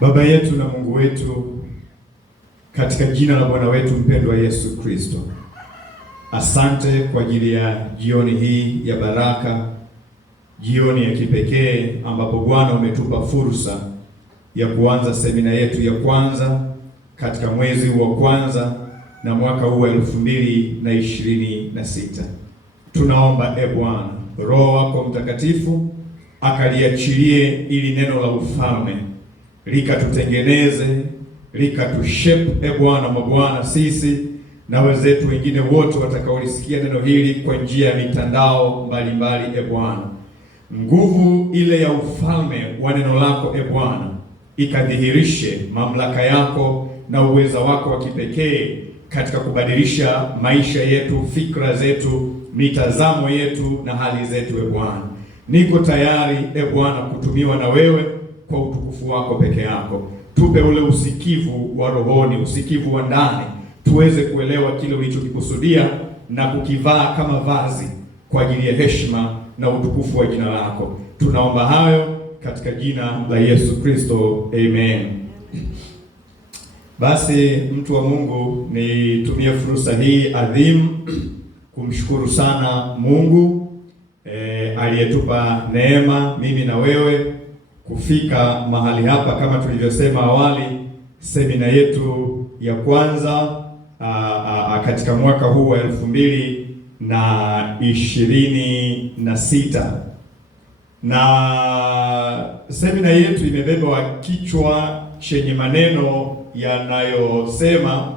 Baba yetu na Mungu wetu, katika jina la Bwana wetu mpendwa Yesu Kristo, asante kwa ajili ya jioni hii ya baraka, jioni ya kipekee ambapo Bwana umetupa fursa ya kuanza semina yetu ya kwanza katika mwezi wa kwanza na mwaka huu wa 2026. Tunaomba Bwana, Roho wako Mtakatifu akaliachilie ili neno la ufalme likatutengeneze, likatushape Bwana mabwana, sisi na wenzetu wengine wote watakaolisikia neno hili kwa njia ya mitandao mbalimbali. Bwana, nguvu ile ya ufalme wa neno lako Bwana ikadhihirishe mamlaka yako na uweza wako wa kipekee katika kubadilisha maisha yetu, fikra zetu, mitazamo yetu na hali zetu. Bwana, niko tayari Bwana kutumiwa na wewe kwa utukufu wako peke yako. Tupe ule usikivu wa rohoni, usikivu wa ndani, tuweze kuelewa kile ulichokikusudia na kukivaa kama vazi kwa ajili ya heshima na utukufu wa jina lako. Tunaomba hayo katika jina la Yesu Kristo, amen. Basi mtu wa Mungu, nitumie fursa hii adhimu kumshukuru sana Mungu aliyetupa neema mimi na wewe kufika mahali hapa. Kama tulivyosema awali, semina yetu ya kwanza katika mwaka huu wa 2026, na semina yetu imebeba kichwa chenye maneno yanayosema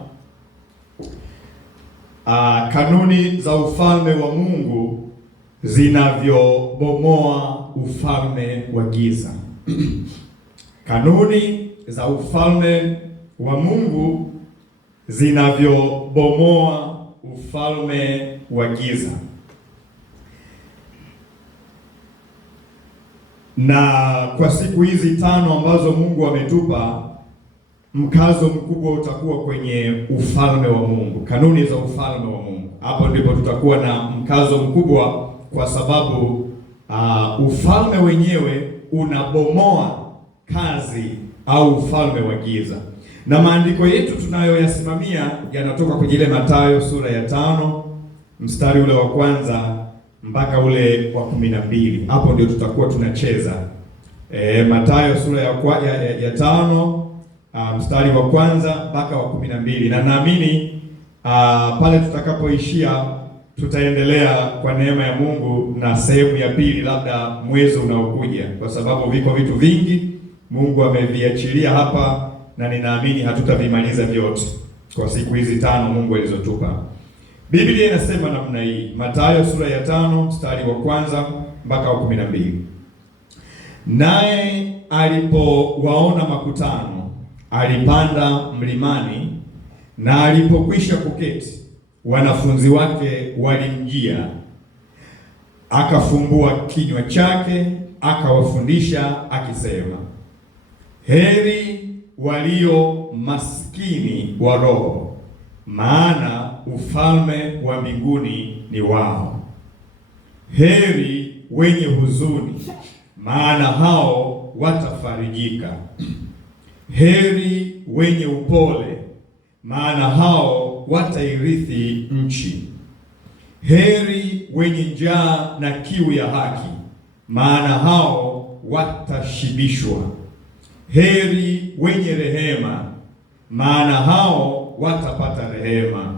kanuni za ufalme wa Mungu zinavyobomoa ufalme wa giza. Kanuni za ufalme wa Mungu zinavyobomoa ufalme wa giza. Na kwa siku hizi 5 ambazo Mungu ametupa, mkazo mkubwa utakuwa kwenye ufalme wa Mungu, kanuni za ufalme wa Mungu. Hapo ndipo tutakuwa na mkazo mkubwa, kwa sababu ufalme wenyewe unabomoa kazi au ufalme wa giza. Na maandiko yetu tunayoyasimamia yanatoka kwenye ile Mathayo sura ya 5 mstari ule wa kwanza mpaka ule wa 12. Hapo ndio tutakuwa tunacheza. Mathayo sura ya 5 mstari wa kwanza mpaka wa 12, na naamini pale tutakapoishia tutaendelea kwa neema ya Mungu na sehemu ya pili, labda mwezi unaokuja, kwa sababu viko vitu vingi Mungu ameviachilia hapa na ninaamini hatutavimaliza vyote kwa siku hizi 5 Mungu alizotupa. Biblia inasema namna hii, Mathayo sura ya 5 mstari wa kwanza mpaka wa 12. Naye alipowaona makutano, alipanda mlimani, na alipokwisha kuketi, wanafunzi wake walimjia. Akafumbua kinywa chake, akawafundisha akisema, heri walio maskini wa roho, maana ufalme wa mbinguni ni wao. Heri wenye huzuni, maana hao watafarijika. Heri wenye upole, maana hao watairithi nchi. Heri wenye njaa na kiu ya haki, maana hao watashibishwa. Heri wenye rehema, maana hao watapata rehema.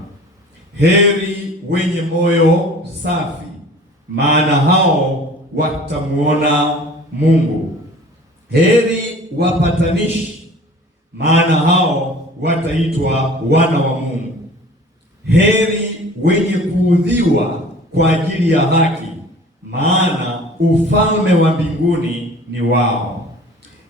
Heri wenye moyo safi, maana hao watamuona Mungu. Heri wapatanishi, maana hao wataitwa wana wa Mungu. Heri wenye kuudhiwa kwa ajili ya haki, maana ufalme wa mbinguni ni wao.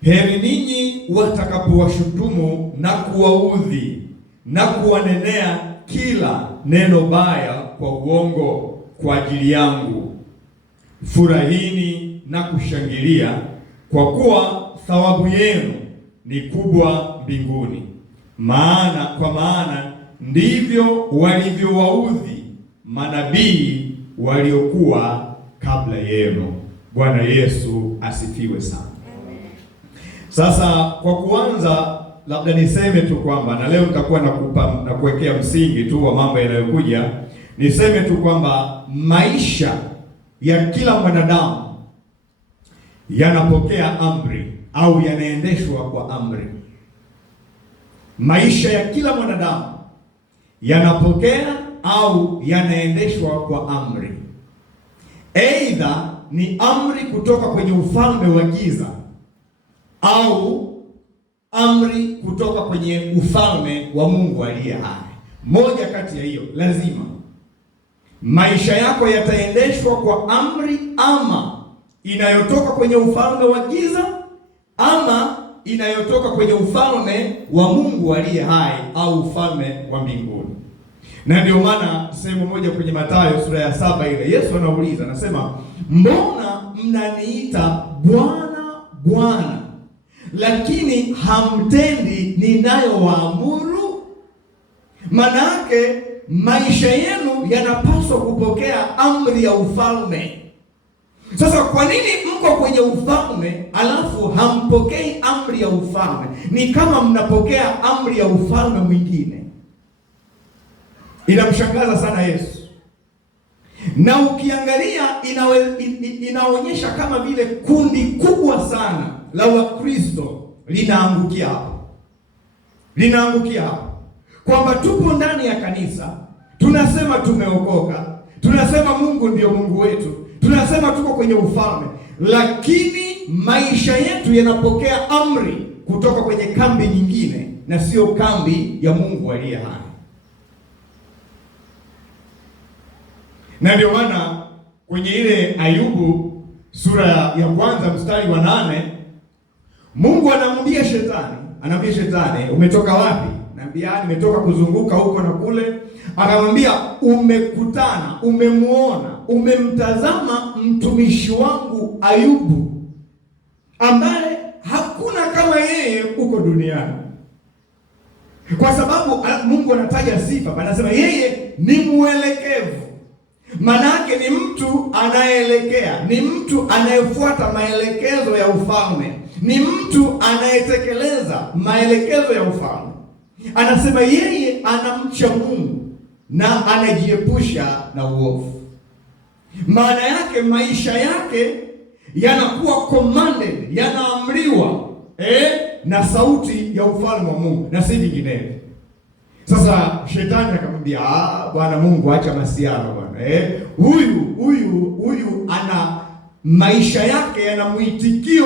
Heri ninyi watakapowashutumu na kuwaudhi na kuwanenea kila neno baya kwa uongo kwa ajili yangu. Furahini na kushangilia, kwa kuwa thawabu yenu ni kubwa mbinguni. Kwa maana ndivyo walivyowaudhi manabii waliokuwa kabla yenu. Bwana Yesu asifiwe sana. Sasa kwa kuanza, labda niseme tu kwamba, na leo nitakuwa na kuwekea msingi tu wa mambo yanayokuja. Niseme tu kwamba maisha ya kila mwanadamu yanapokea amri au yanaendeshwa kwa amri. Maisha ya kila mwanadamu yanapokea au yanaendeshwa kwa amri. Aidha ni amri kutoka kwenye ufalme wa giza au amri kutoka kwenye ufalme wa Mungu aliye hai. Moja kati ya hiyo lazima. Maisha yako yataendeshwa kwa amri, ama inayotoka kwenye ufalme wa giza ama inayotoka kwenye ufalme wa Mungu aliye hai au ufalme wa mbinguni. Na ndio maana sehemu moja kwenye Mathayo sura ya 7 ile Yesu anauliza, anasema, mbona mnaniita Bwana Bwana, lakini hamtendi ninayowaamuru? Manake maisha yenu yanapaswa kupokea amri ya ufalme. Sasa kwa nini mko kwenye ufalme alafu hampokei amri ya ufalme? Ni kama mnapokea amri ya ufalme mwingine. Inamshangaza sana Yesu. Na ukiangalia inaonyesha kama vile kundi kubwa sana la Wakristo linaangukia hapo. Linaangukia hapo. Kwamba tupo ndani ya kanisa, tunasema tumeokoka, tunasema Mungu ndio Mungu wetu, tunasema tuko kwenye ufalme, lakini maisha yetu yanapokea amri kutoka kwenye kambi nyingine na sio kambi ya Mungu aliye hai. Na ndio maana kwenye ile Ayubu sura ya 1 mstari wa 8, Mungu anamwambia Shetani, umetoka wapi? Anambia, nimetoka kuzunguka huko na kule. Akamwambia, umekutana, umemuona, umemtazama mtumishi wangu Ayubu, ambaye hakuna kama yeye huko duniani. Kwa sababu Mungu anataja sifa, anasema yeye ni mwelekevu. Manake ni mtu anayeelekea, ni mtu anayefuata maelekezo ya ufalme, ni mtu anayetekeleza maelekezo ya ufalme. Anasema yeye anamcha Mungu na anajiepusha na uovu. Maana yake maisha yake yanakuwa commanded, yanaamriwa na sauti ya ufalme wa Mungu na si vinginevyo. Sasa Shetani akamwambia, Bwana Mungu, acha masiara bwana. Huyu ana maisha yake yana mwitikio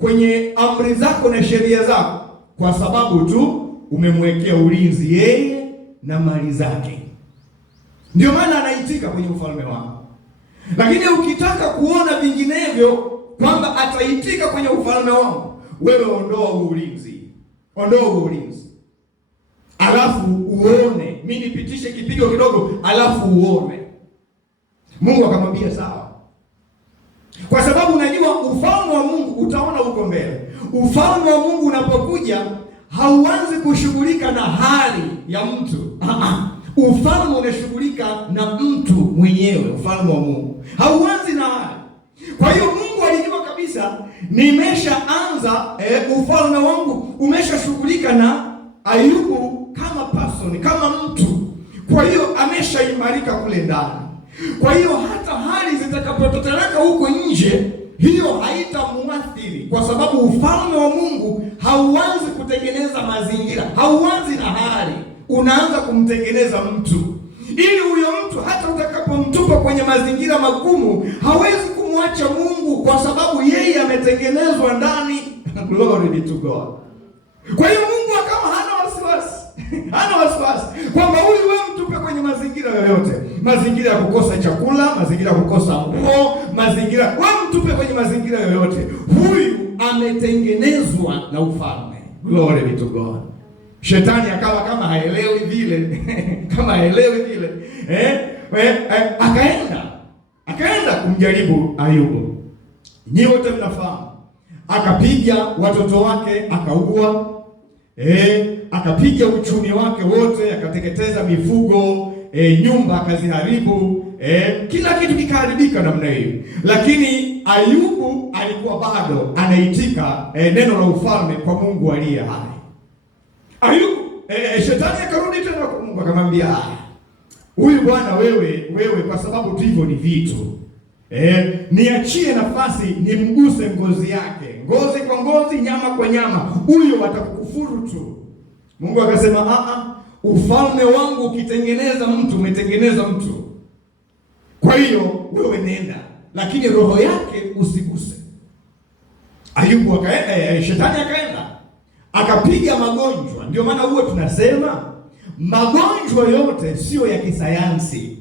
kwenye amri zako na sheria zako, kwa sababu tu umemwekea ulinzi yeye na mali zake. Ndio maana anaitika kwenye ufalme wako. Lakini ukitaka kuona vinginevyo kwamba ataitika kwenye ufalme wako, wewe ondoa ulinzi. Ondoa ulinzi. Alafu uone, mimi nipitishe kipigo kidogo, alafu uone. Mungu akamwambia sawa. Kwa sababu unajua ufalme wa Mungu utaona huko mbele. Ufalme wa Mungu unapokuja hauanzi kushughulika na hali ya mtu. Ufalme unashughulika na mtu mwenyewe. Ufalme wa Mungu hauanzi na hali. Kwa hiyo Mungu alijua kabisa, nimeshaanza ufalme wangu umeshashughulika na Ayubu kama person, kama mtu. Kwa hiyo ameshaimarika kule ndani. Kwa hiyo hata hali zitakapototeleka huko nje, hiyo haitamuathiri, kwa sababu ufalme wa Mungu hauanzi kutengeneza mazingira, hauanzi na hali, unaanza kumtengeneza mtu, ili huyo mtu hata utakapomtupa kwenye mazingira magumu hawezi kumwacha Mungu, kwa sababu yeye ametengenezwa ndani. Glory be to God. Kwa hiyo Mungu akawa hana wasiwasi kwamba huyu wewe mtupe kwenye mazingira yoyote, mazingira ya kukosa chakula, mazingira ya kukosa nguo, mazingira, wewe mtupe kwenye mazingira yoyote, huyu ametengenezwa na ufalme. Glory be to God. Shetani akawa kama haelewi vile kama haelewi vile akaenda kumjaribu Ayubu. Nyinyi wote mnafahamu, akapiga watoto wake akaua, akapiga uchumi wake wote, akateketeza mifugo, nyumba akaziharibu, kila kitu kikaharibika namna hiyo, lakini Ayubu alikuwa bado anaitika neno la ufalme kwa Mungu aliye hai. Ayubu shetani akarudi tena kwa Mungu akamwambia, huyu bwana wewe kwa sababu tu hivyo ni vitu, niachie nafasi nimguse ngozi yake, ngozi kwa ngozi, nyama kwa nyama, huyo atakufuru tu. Mungu akasema, ufalme wangu ukitengeneza mtu umetengeneza mtu, kwa hiyo wewe nenda, lakini roho yake usiguse. Ayubu akaenda, shetani akaenda akapiga magonjwa. Ndio maana huwa tunasema magonjwa yote sio ya kisayansi.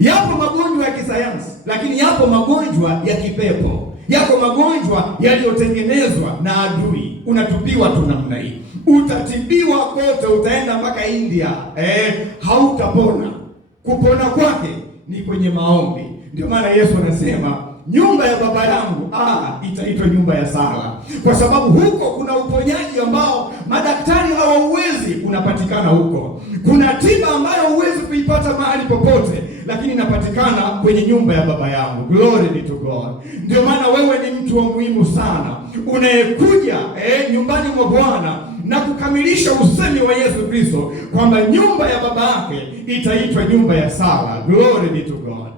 Yapo magonjwa ya kisayansi, lakini yapo magonjwa ya kipepo. Yako magonjwa yaliyotengenezwa na adui. Unatupiwa tu namna hii, utatibiwa kote, utaenda mpaka India, hautapona. Kupona kwake ni kwenye maombi. Ndio maana Yesu anasema nyumba ya Baba yangu itaitwa nyumba ya sala, kwa sababu huko kuna uponyaji ambao madaktari hawauwezi, unapatikana huko. Kuna tiba ambayo huwezi kuipata mahali popote, lakini inapatikana kwenye nyumba ya Baba yangu. Glory be to God. Ndio maana wewe ni mtu wa muhimu sana, unayekuja nyumbani mwa Bwana na kukamilisha usemi wa Yesu Kristo kwamba nyumba ya Baba yake itaitwa nyumba ya sala. Glory be to God.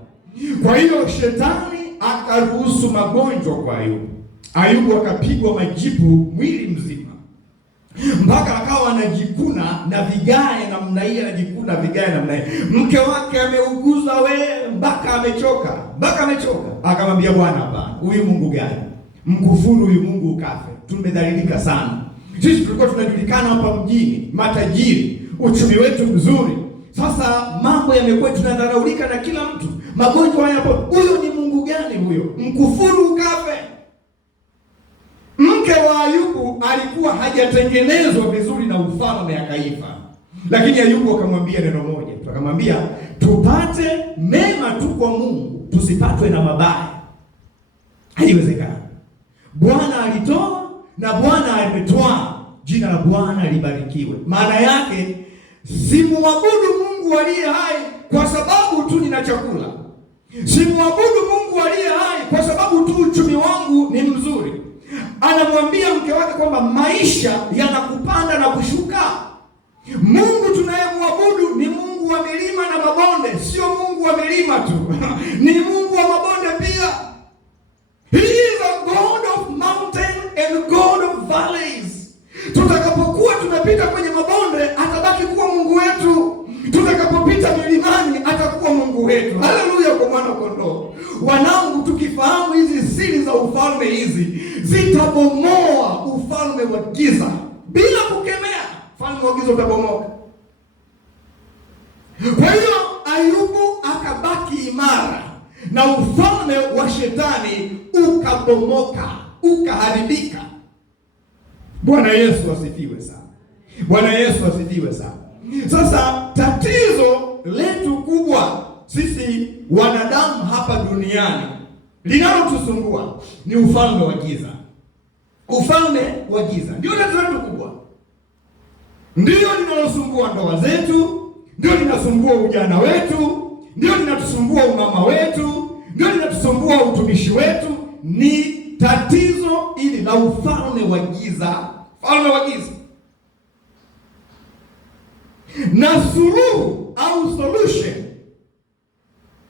Kwa hiyo shetani akaruhusu magonjwa kwa Ayubu. Ayubu akapigwa majipu mwili mzima, mpaka akawa anajikuna na vigae namna hii, anajikuna vigae namna hii. Mke wake ameuguza mpaka amechoka, Akamwambia Bwana, hapana, huyu Mungu gani? Mkufuru huyu Mungu ukafe. Tumedhalilika sana. Sisi tulikuwa tunajulikana hapa mjini, matajiri, uchumi wetu mzuri. Sasa mambo yamekuwa, tunadharaulika na kila mtu. Magonjwa haya hapo, huyo ni Mungu gani huyo? Mkufuru ukafe. Mke wa Ayubu alikuwa hajatengenezwa vizuri na ufalme akaifa. Lakini Ayubu akamwambia neno moja, akamwambia tupate mema tu kwa Mungu, tusipatwe na mabaya. Haiwezekani. Bwana alitoa na Bwana ametoa, jina la Bwana libarikiwe. Maana yake simwabudu Mungu aliye hai kwa sababu tu nina chakula. Simwabudu Mungu aliye hai kwa sababu tu uchumi wangu ni mzuri. Anamwambia mke wake kwamba maisha yanakupanda na kushuka. Mungu tunayemwabudu ni Mungu wa milima na mabonde, sio Mungu wa milima tu ni Mungu wa mabonde pia. He is a God of mountain and God of valleys. Tutakapokuwa tunapita kwenye mabonde, atabaki kuwa Mungu wetu. Tutakapopita milimani, atakuwa Mungu wetu. Haleluya kwa mwana kondoo. Wanangu, tukifahamu hizi siri za ufalme hizi, zitabomoa ufalme wa giza bila kukemea. Ufalme wa giza utabomoka. Kwa hiyo Ayubu akabaki imara na ufalme wa shetani ukabomoka, ukaharibika. Bwana Yesu asifiwe sana. Bwana Yesu asifiwe sana. Sasa tatizo letu kubwa sisi wanadamu hapa duniani linalotusumbua ni ufalme wa giza. Ufalme wa giza ndio tatizo letu kubwa. Ndio linalosumbua ndoa zetu, ndio linasumbua ujana wetu, ndio linatusumbua umama wetu, ndio linatusumbua utumishi wetu. Ni tatizo hili la ufalme wa giza, ufalme wa giza. Na suluhu au solution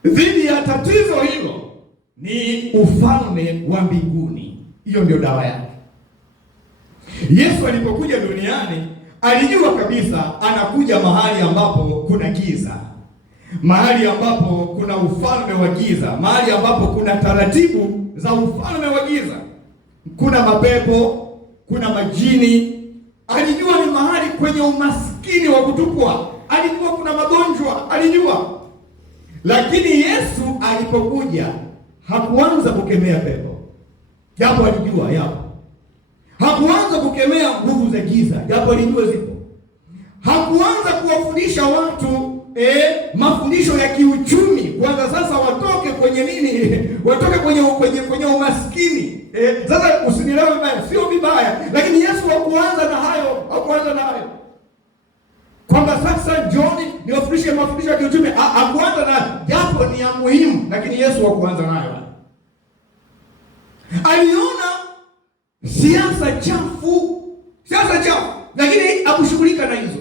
dhidi ya tatizo hilo ni ufalme wa mbinguni. Hiyo ndio dawa yake. Yesu alipokuja duniani alijua kabisa anakuja mahali ambapo kuna giza, mahali ambapo kuna ufalme wa giza, mahali ambapo kuna taratibu za ufalme wa giza. Kuna mapepo, kuna majini. Alijua ni mahali kwenye umaskini wa kutupwa. Alijua kuna magonjwa, alijua. Lakini Yesu alipokuja hakuanza kukemea pepo, japo alijua yapo. Hakuanza kukemea nguvu za giza, japo alijua zipo. Hakuanza kuwafundisha watu mafundisho ya kiuchumi, kwanza sasa watoke kwenye nini? Watoke kwenye umaskini. Sasa usinielewe vibaya, sio vibaya, lakini Yesu hakuanza na hayo, kwamba sasa John niwafundishe mafundisho ya kiuchumi. Hakuanza na, japo ni ya muhimu, lakini Yesu hakuanza nayo. Aliona siasa chafu, lakini hakushughulika na hizo,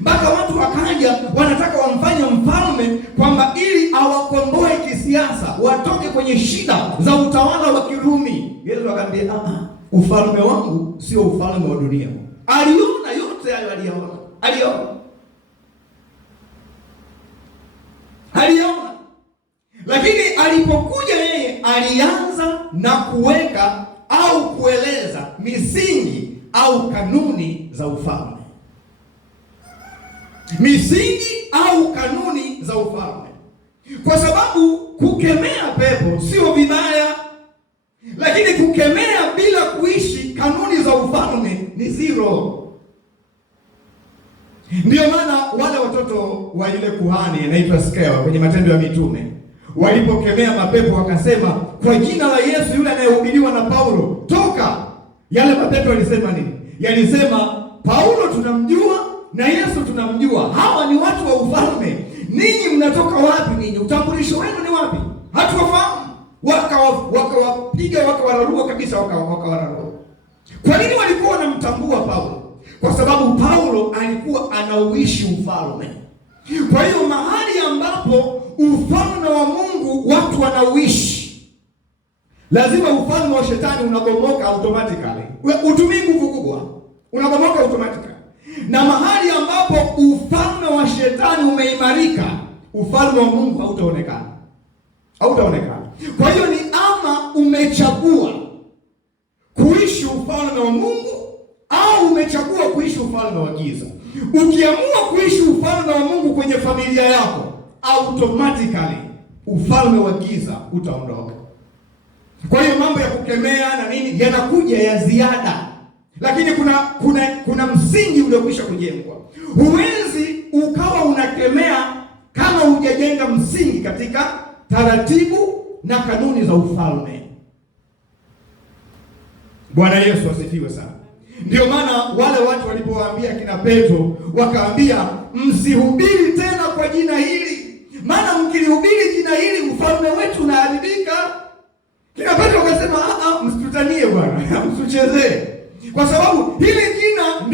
mpaka watu wakaja wanataka wamfanye mfalme, kwamba ili awakomboe kisiasa, watoke kwenye shida za utawala wa Kirumi. Yesu akamwambia, ufalme wangu sio ufalme wa dunia. Aliona yote hayo, aliona. Lakini alipokuja yeye, alianza na kuweka au kueleza misingi au kanuni za ufalme. Misingi au kanuni za ufalme. Kwa sababu kukemea pepo sio vibaya, lakini kukemea bila kuishi kanuni za ufalme ni zero. Ndio maana wale watoto wa yule kuhani anaitwa Skewa kwenye Matendo ya Mitume walipokemea mapepo wakasema, kwa jina la Yesu yule anayehubiriwa na Paulo, toka. Yale mapepo yalisema nini? Yalisema, Paulo tunamjua na Yesu tunamjua, hawa ni watu wa ufalme. Ninyi mnatoka wapi? Ninyi utambulisho wenu ni wapi? Hatuwafahamu. Wakawapiga, wakawararua kabisa, wakawararua. Kwa nini walikuwa wanamtambua Paulo? Kwa sababu Paulo alikuwa anauishi ufalme. Kwa hiyo mahali ambapo ufalme wa Mungu watu wanauishi, lazima ufalme wa shetani unabomoka automatically. Utumii nguvu kubwa, unabomoka automatically. Na mahali ambapo ufalme wa shetani umeimarika, ufalme wa Mungu hautaonekana. Kwa hiyo ni ama umechagua kuishi ufalme wa Mungu au umechagua kuishi ufalme wa giza. Ukiamua kuishi ufalme wa Mungu kwenye familia yako, automatically ufalme wa giza utaondoka. Kwa hiyo mambo ya kukemea na nini yanakuja ya ziada, lakini kuna msingi uliokwisha kujengwa. Huwezi ukawa unakemea kama hujajenga msingi katika taratibu na kanuni za ufalme. Bwana Yesu asifiwe sana. Ndio maana wale watu walipowaambia kina Petro, wakaambia, msihubiri tena kwa jina hili, maana mkilihubiri jina hili ufalme wetu unaharibika. Kina Petro wakasema, msitutanie bwana, msichezee. Kwa sababu hili jina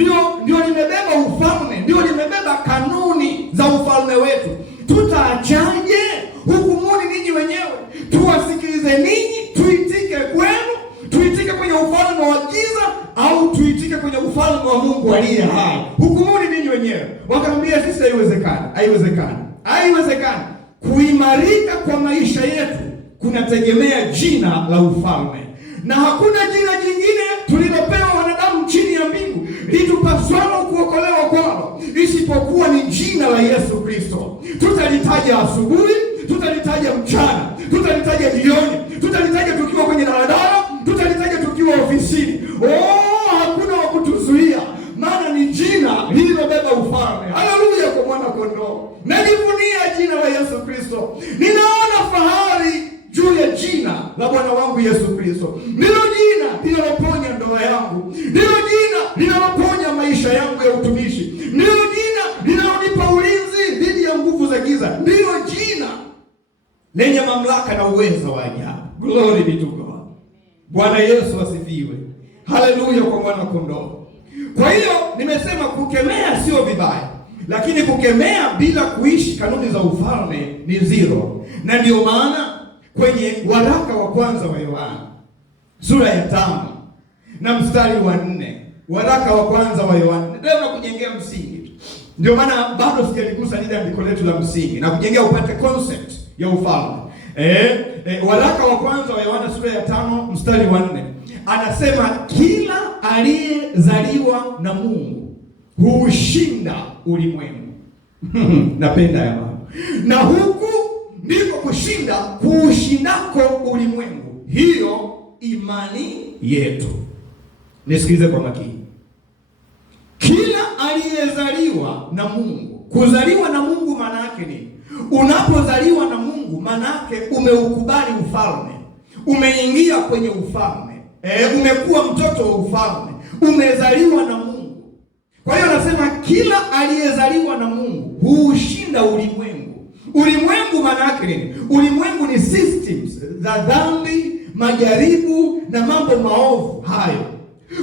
ndio limebeba ufalme, ndio limebeba kanuni za ufalme wetu. Tutaachaje? Hukumuni ninyi wenyewe. Tuwasikilize ninyi, tuitike kwenu, tuitike kwenye ufalme wa giza au tuitike kwenye ufalme wa Mungu aliye hai. Hukumuni ninyi wenyewe. Wakamwambia, sisi haiwezekani. Kuimarika kwa maisha yetu kunategemea jina la ufalme, na hakuna jina jingine tulilopewa wanadamu chini ya mbingu litupaswalo kuokolewa kwalo isipokuwa ni jina la Yesu Kristo. Tutalitaja asubuhi, tutalitaja mchana, tutalitaja jioni, tutalitaja tukiwa kwenye daladala, tutalitaja tukiwa ofisini. Hakuna wa kutuzuia, maana ni jina lililobeba ufalme. Haleluya kwa mwana kondoo. Najivunia jina la Yesu Kristo. Ninaona fahari juu ya jina la Bwana wangu Yesu Kristo. Ndilo jina linaloponya ndoa yangu, ndilo jina linaloponya maisha yangu ya utumishi, ndilo jina linalonipa ulinzi dhidi ya nguvu za giza, ndilo jina lenye mamlaka na uwezo wa ajabu. Glory be to God. Bwana Yesu asifiwe. Haleluya kwa mwana kondoo. Kwa hiyo nimesema kukemea sio vibaya, lakini kukemea bila kuishi kanuni za ufalme ni zero. Na ndio maana kwenye waraka wa kwanza wa Yohana sura ya 5 na mstari wa 4, waraka wa kwanza wa Yohana, leo nakujengea msingi. Ndio maana bado sijaligusa lile andiko letu la msingi na kujengea upate concept ya ufalme. Waraka wa kwanza wa Yohana sura ya 5 mstari wa 4 anasema, kila aliyezaliwa na Mungu huushinda ulimwengu. Napenda ya mambo. Na huku ndiko kushinda kuushindako ulimwengu, hiyo imani yetu. Nisikilize kwa makini. Kila aliyezaliwa na Mungu. Kuzaliwa na Mungu maana yake nini? Unapozaliwa na Mungu maana yake umeukubali ufalme, umeingia kwenye ufalme, umekuwa mtoto wa ufalme, umezaliwa na Mungu. Kwa hiyo anasema kila aliyezaliwa na Mungu huushinda ulimwengu. Ulimwengu maana yake nini? Ulimwengu ni systems za dhambi, majaribu na mambo maovu hayo.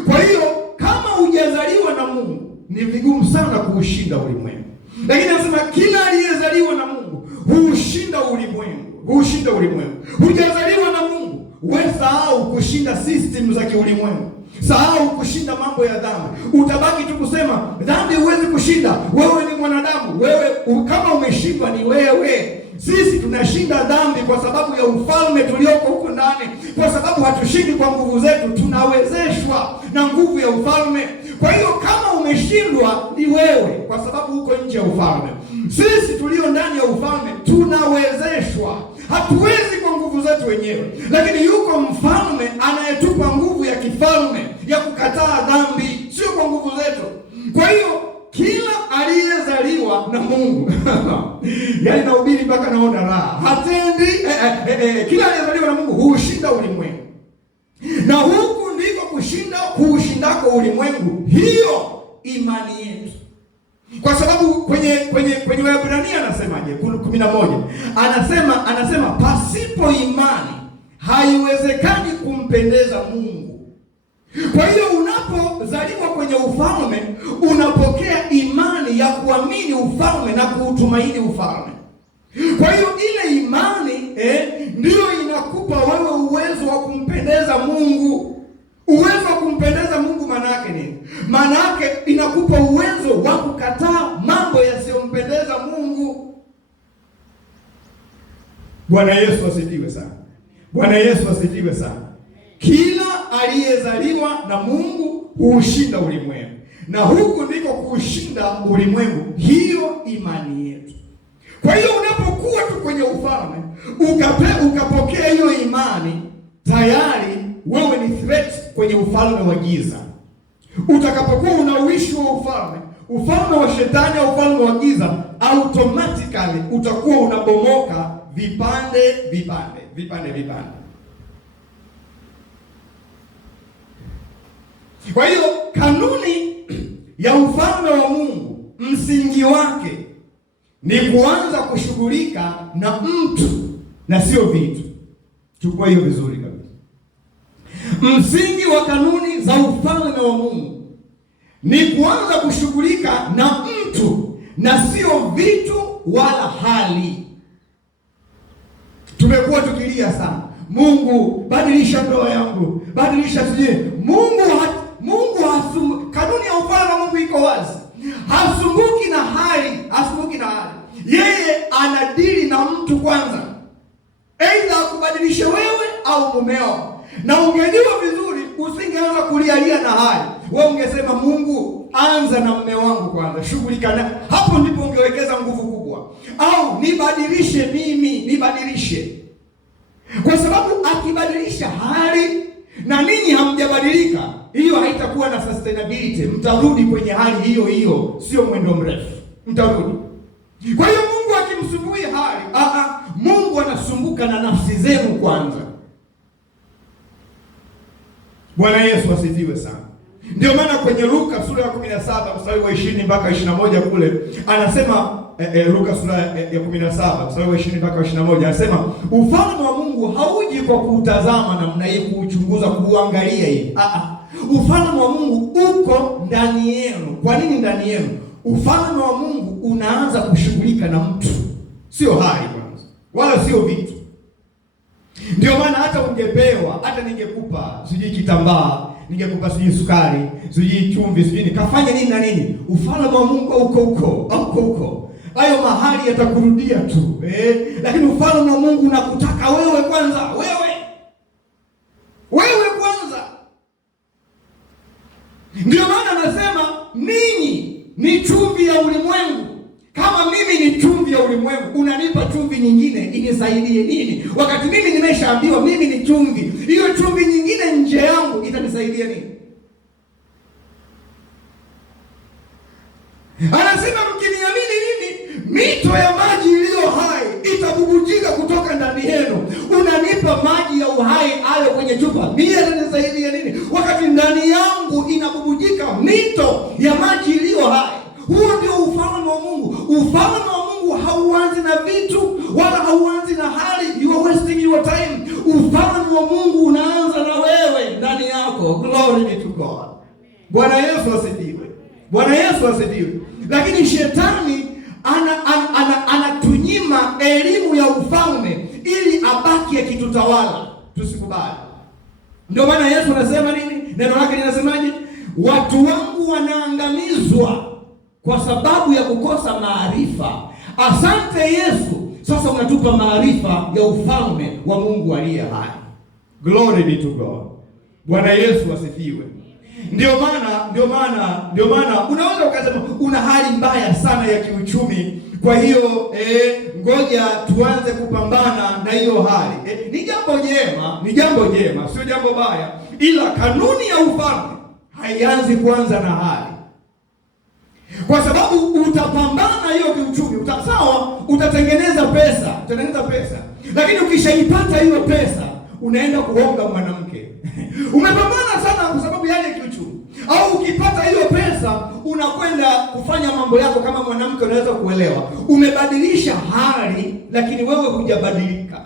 Kwa hiyo kama hujazaliwa na Mungu ni vigumu sana kuushinda ulimwengu, lakini anasema kila aliyezaliwa na Mungu huushinda ulimwengu. Huushinda ulimwengu. Hujazaliwa na Mungu, wewe sahau kushinda system za kiulimwengu, sahau kushinda mambo ya dhambi. Utabaki tu kusema dhambi huwezi kushinda, wewe ni mwanadamu. Wewe kama umeshindwa ni wewe. Sisi tunashinda dhambi kwa sababu ya ufalme tulioko huko ndani, kwa sababu hatushindi kwa nguvu zetu, tunawezeshwa na nguvu ya ufalme. Kwa hiyo kama umeshindwa ni wewe, kwa sababu uko nje ya ufalme. Sisi tulio ndani ya ufalme tunawezeshwa. Hatuwezi kwa nguvu zetu wenyewe, lakini yuko mfalme anayetupa nguvu ya kifalme ya kukataa dhambi, sio kwa nguvu zetu. Kwa hiyo kila aliyezaliwa na Mungu yaani nahubiri mpaka naona raha, hatendi kila aliyezaliwa na Mungu huushinda ulimwengu, na huku ndiko kuushindako ulimwengu, hiyo imani yetu. Kwa sababu kwenye Waebrania anasemaje? 11 anasema pasipo imani haiwezekani kumpendeza Mungu. Kwa hiyo unapozaliwa kwenye ufalme unapokea imani ya kuamini ufalme na kuutumaini ufalme. Kwa hiyo ile imani ndiyo inakupa wewe uwezo wa kumpendeza Mungu. Uwezo wa kumpendeza Mungu maana yake nini? Maana yake inakupa uwezo wa kukataa mambo yasiyompendeza Mungu. Bwana Yesu asifiwe sana. Bwana Yesu asifiwe sana. Kila aliyezaliwa na Mungu huushinda ulimwengu, na huku ndiko kuushinda ulimwengu, hiyo imani yetu. Kwa hiyo unapokuwa tu kwenye ufalme ukapokea hiyo imani, tayari wewe ni threat kwenye ufalme wa giza. Utakapokuwa unauishi wa ufalme wa shetani au ufalme wa giza, automatically utakuwa unabomoka vipande. Kwa hiyo kanuni ya ufalme wa Mungu, msingi wake ni kuanza kushughulika na mtu na sio vitu. Chukua hiyo vizuri kabisa. Msingi wa kanuni za ufalme wa Mungu ni kuanza kushughulika na mtu na sio vitu wala hali. Tumekuwa tukilia sana, Mungu badilisha ndoa yangu, badilisha sije. Mungu kanuni ya ufalme wa Mungu iko wazi. Hasumbuki na hali. Yeye anadili na mtu kwanza. Aidha akubadilishe wewe au mumeo. Na ungejua vizuri usingeanza kulialia na hali. Wewe ungesema Mungu, anza na mume wangu kwanza, shughulika na. Hapo ndipo ungewekeza nguvu kubwa. Au nibadilishe mimi, nibadilishe. Kwa sababu akibadilisha hali na ninyi hamjabadilika, hiyo haitakuwa na sustainability. Mtarudi kwenye hali hiyo hiyo, sio mwendo mrefu. Mtarudi. Kwa hiyo Mungu akimsumbui hali, Mungu anasumbuka na nafsi zenu kwanza. Bwana Yesu asifiwe sana. Ndio maana kwenye Luka sura ya 17 mstari wa 20 mpaka 21 kule anasema Luka sura ya 17 mstari wa 20 mpaka 21 anasema ufalme wa Mungu hauji kwa kuutazama namna hii, kuuchunguza, kuuangalia hivi. Ufalme wa Mungu uko ndani yenu. Kwa nini ndani yenu? Ufalme wa Mungu unaanza kushughulika na mtu, sio hali kwanza, wala sio vitu. Ndio maana hata ungepewa, hata ningekupa sijui kitambaa, ningekupa sijui sukari, sijui chumvi, sijui nikafanya nini na nini, ufalme wa Mungu huko. Hayo mahali yatakurudia tu. Lakini ufalme wa Mungu unakutaka wewe kwanza, wewe kwanza. Ndio maana anasema ninyi ni chumvi ya ulimwengu. Kama mimi ni chumvi ya ulimwengu, unanipa chumvi nyingine inisaidie nini? Wakati mimi nimeshaambiwa mimi ni chumvi, hiyo chumvi nyingine nje yangu itanisaidia nini? Anasema mkiniamini nini? Mito ya maji iliyo hai itabubujika kutoka ndani yenu. Unanipa maji ya uhai hayo kwenye chupa, mimi itanisaidia nini? Wakati ndani yangu inabubujika mito ya maji iliyo hai. Huo ndio ufalme wa Mungu. Ufalme wa Mungu hauanzi na vitu, wala hauanzi na hali. You are wasting your time. Ufalme wa Mungu unaanza na wewe ndani yako. Glory be to God. Bwana Yesu asifiwe. Bwana Yesu asifiwe. Lakini shetani anatunyima elimu ya ufalme ili abaki akitutawala. Tusikubali. Ndio maana Yesu anasema nini? Neno lake linasemaje? Watu wangu wanaangamizwa kwa sababu ya kukosa maarifa. Asante Yesu, sasa unatupa maarifa ya ufalme wa Mungu aliye hai. Glory be to God. Bwana Yesu asifiwe. Ndio maana unaweza ukasema una hali mbaya sana ya kiuchumi, kwa hiyo ngoja tuanze kupambana na hiyo hali. Ni jambo jema, sio jambo baya, ila kanuni ya ufalme haianzi kuanza na hali. Kwa sababu utapambana hiyo kiuchumi, utatengeneza pesa, lakini ukishaipata hiyo pesa unaenda kuonga mwanamke. Umepambana sana kwa sababu ya kiuchumi. Au ukipata hiyo pesa unakwenda kufanya mambo yako kama mwanamke, unaweza kuelewa. Umebadilisha hali lakini wewe hujabadilika.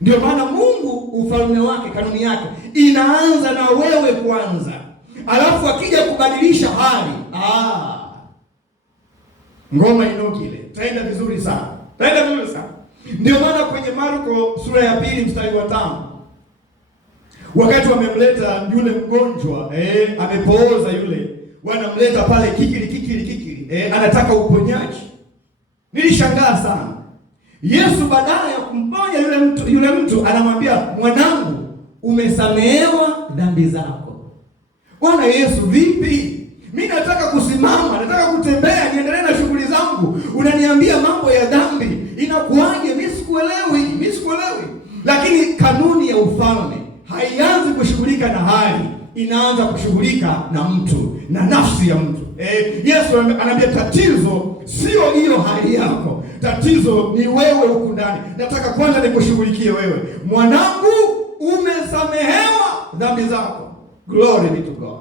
Ndio maana Mungu ufalme wake, kanuni yake inaanza na wewe kwanza. Alafu akija kubadilisha hali, ngoma inokile. Taenda vizuri sana. Ndio maana kwenye Marko sura ya 2 mstari wa 5, wakati wamemleta yule mgonjwa, amepooza yule, wanamleta pale kikili, anataka uponyaji. Nilishangaa sana. Yesu badala ya kumponya yule mtu anamwambia, mwanangu, umesamehewa dhambi zako. Bwana Yesu, vipi? Mimi nataka kusimama, nataka kutembea, niendelee na shughuli zangu. Unaniambia mambo ya dhambi. Inakuaje? Mimi sikuelewi. Lakini kanuni ya ufalme haianzi kushughulika na hali, inaanza kushughulika na mtu, na nafsi ya mtu. Yesu anaambia tatizo sio hiyo hali yako. Tatizo ni wewe huku ndani. Nataka kwanza nikushughulikie wewe. Mwanangu, umesamehewa dhambi zako. Glory be to God.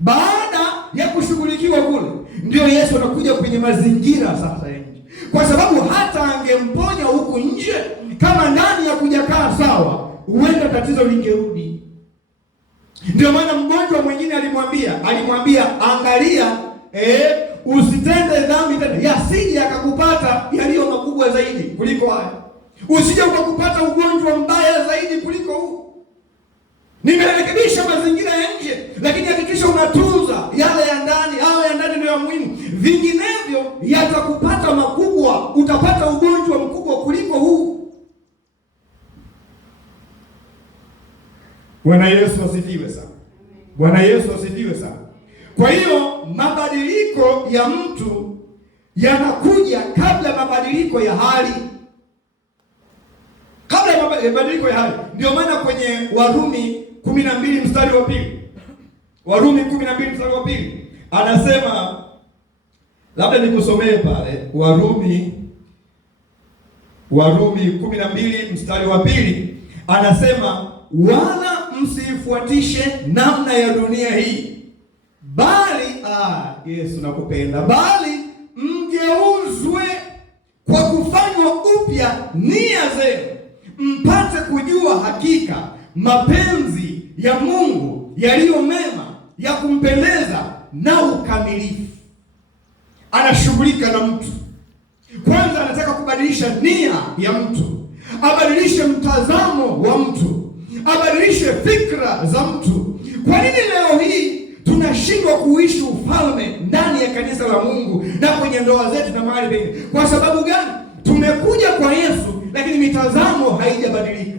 Baada ya kushughulikiwa kule, ndio Yesu anakuja kwenye mazingira sasa ya nje. Kwa sababu hata angemponya huku nje, kama ndani ya kujakaa sawa, huenda tatizo lingerudi. Ndio maana mgonjwa mwingine alimwambia angalia, usitende dhambi tena, yasije akakupata yaliyo makubwa zaidi kuliko haya. Usije ukakupata ugonjwa mbaya zaidi kuliko huu. Nimerekebisha mazingira ya nje, lakini hakikisha unatunza yale ya ndani. Hao ya ndani ndio muhimu, vinginevyo yatakupata makubwa, utapata ugonjwa mkubwa kuliko huu. Bwana Yesu asifiwe sana. Bwana Yesu asifiwe sana. Kwa hiyo mabadiliko ya mtu yanakuja kabla mabadiliko ya hali. Mabadiliko ya hali. Ndio maana kwenye Warumi 12 mstari wa 2. Warumi 12 mstari wa 2. Anasema, labda nikusomee pale Warumi 12 mstari wa 2. Anasema, wala msifuatishe namna ya dunia hii, bali Yesu nakupenda, bali mgeuzwe kwa kufanywa upya nia zenu, mpate kujua hakika mapenzi ya Mungu yaliyo mema, ya kumpendeza na ukamilifu. Anashughulika na mtu. Kwanza anataka kubadilisha nia ya mtu, abadilishe mtazamo wa mtu, abadilishe fikra za mtu. Kwa nini leo hii tunashindwa kuishi ufalme ndani ya kanisa la Mungu na kwenye ndoa zetu na mahali pengine? Kwa sababu gani? Tumekuja kwa Yesu lakini mitazamo haijabadilika.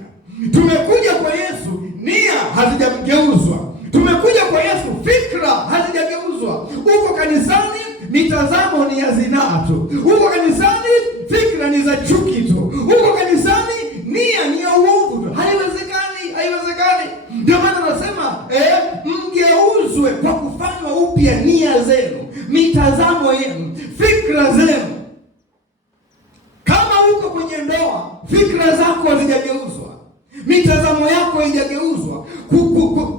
Tumekuja kwa Yesu, nia hazijageuzwa. Tumekuja kwa Yesu, fikra hazijageuzwa. Uko kanisani, mitazamo ni ya zinaa tu. Uko kanisani, fikra ni za chuki tu. Uko kanisani, nia ni ya uovu tu. Haiwezekani. Ndio maana nasema mgeuzwe kwa kufanywa upya nia zenu, mitazamo yenu, fikra zenu. Kama uko kwenye ndoa, fikra zako hazijageuzwa, mitazamo yako haijageuzwa,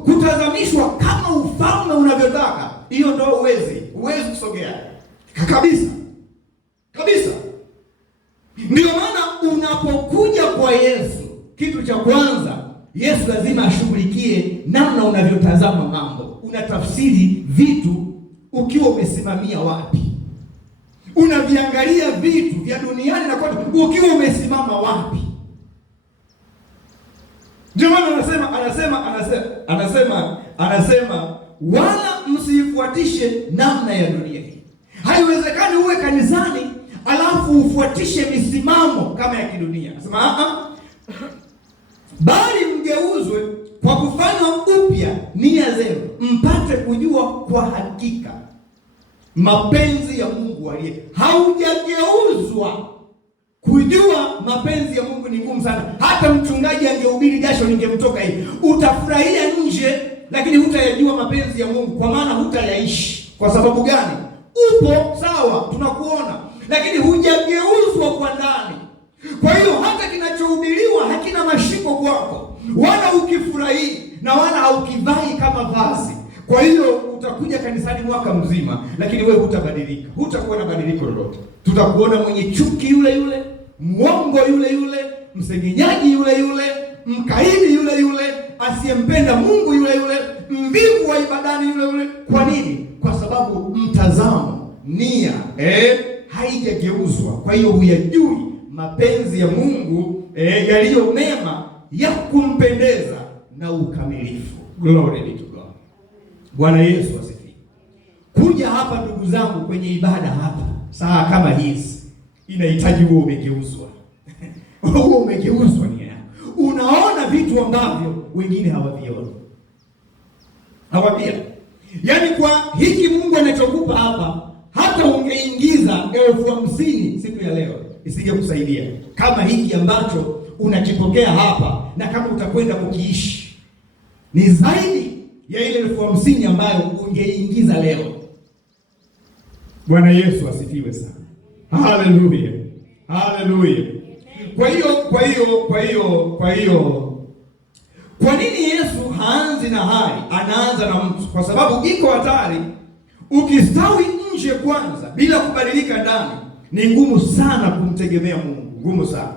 kutazamishwa kama ufalme unavyotaka, hiyo ndoa huwezi kusogea kabisa. Ndio maana kitu cha kwanza Yesu lazima ashughulikie namna unavyotazama mambo. Unatafsiri vitu ukiwa umesimamia wapi? Unaviangalia vitu vya duniani na kote ukiwa umesimama wapi? Ndio maana anasema wala msifuatishe namna ya dunia hii. Haiwezekani uwe kanisani alafu ufuatishe misimamo kama ya kidunia. Anasema bali mgeuzwe kwa kufanywa upya nia zenu, mpate kujua kwa hakika mapenzi ya Mungu aliye. Haujageuzwa. Kujua mapenzi ya Mungu ni ngumu sana. Hata mchungaji angehubiri jasho ningemtoka hivi. Utafurahia nje lakini hutayajua mapenzi ya Mungu, kwa maana hutayaishi. Kwa sababu gani? Upo sawa, tunakuona, lakini hujageuzwa kwa ndani. Kwa hiyo hata kinachohubiriwa hakina mashiko kwako, wala ukifurahii na wala haukivai kama vazi. Kwa hiyo utakuja kanisani mwaka mzima, lakini wewe hutabadilika, hutakuwa na badiliko lolote. Tutakuona mwenye chuki yule yule, mwongo yule yule, msengenyaji yule yule, mkaidi yule yule, asiyempenda Mungu yule yule, mvivu wa ibadani yule yule. Kwa nini? Kwa sababu mtazamo, nia haijageuzwa. Kwa hiyo huyajui mapenzi ya Mungu yaliyo mema, ya kumpendeza na ukamilifu. Glory be to God. Bwana Yesu asifiwe. Kuja hapa ndugu zangu kwenye ibada hapa saa kama hizi inahitaji uwe umegeuzwa. Uwe umegeuzwa nia yako. Unaona vitu ambavyo wengine hawavioni. Hawapia. Yaani kwa hiki Mungu anachokupa hapa, hata ungeingiza 50,000 siku ya leo isingekusaidia kama hiki ambacho unakipokea hapa, na kama utakwenda kukiishi ni zaidi ya ile 50,000 ambayo ungeingiza leo. Bwana Yesu asifiwe sana. Haleluya. Haleluya. Kwa hiyo kwa nini Yesu haanzi na hali, anaanza na mtu? Kwa sababu iko hatari ukistawi nje kwanza bila kubadilika ndani. Ni ngumu sana kumtegemea Mungu, ngumu sana,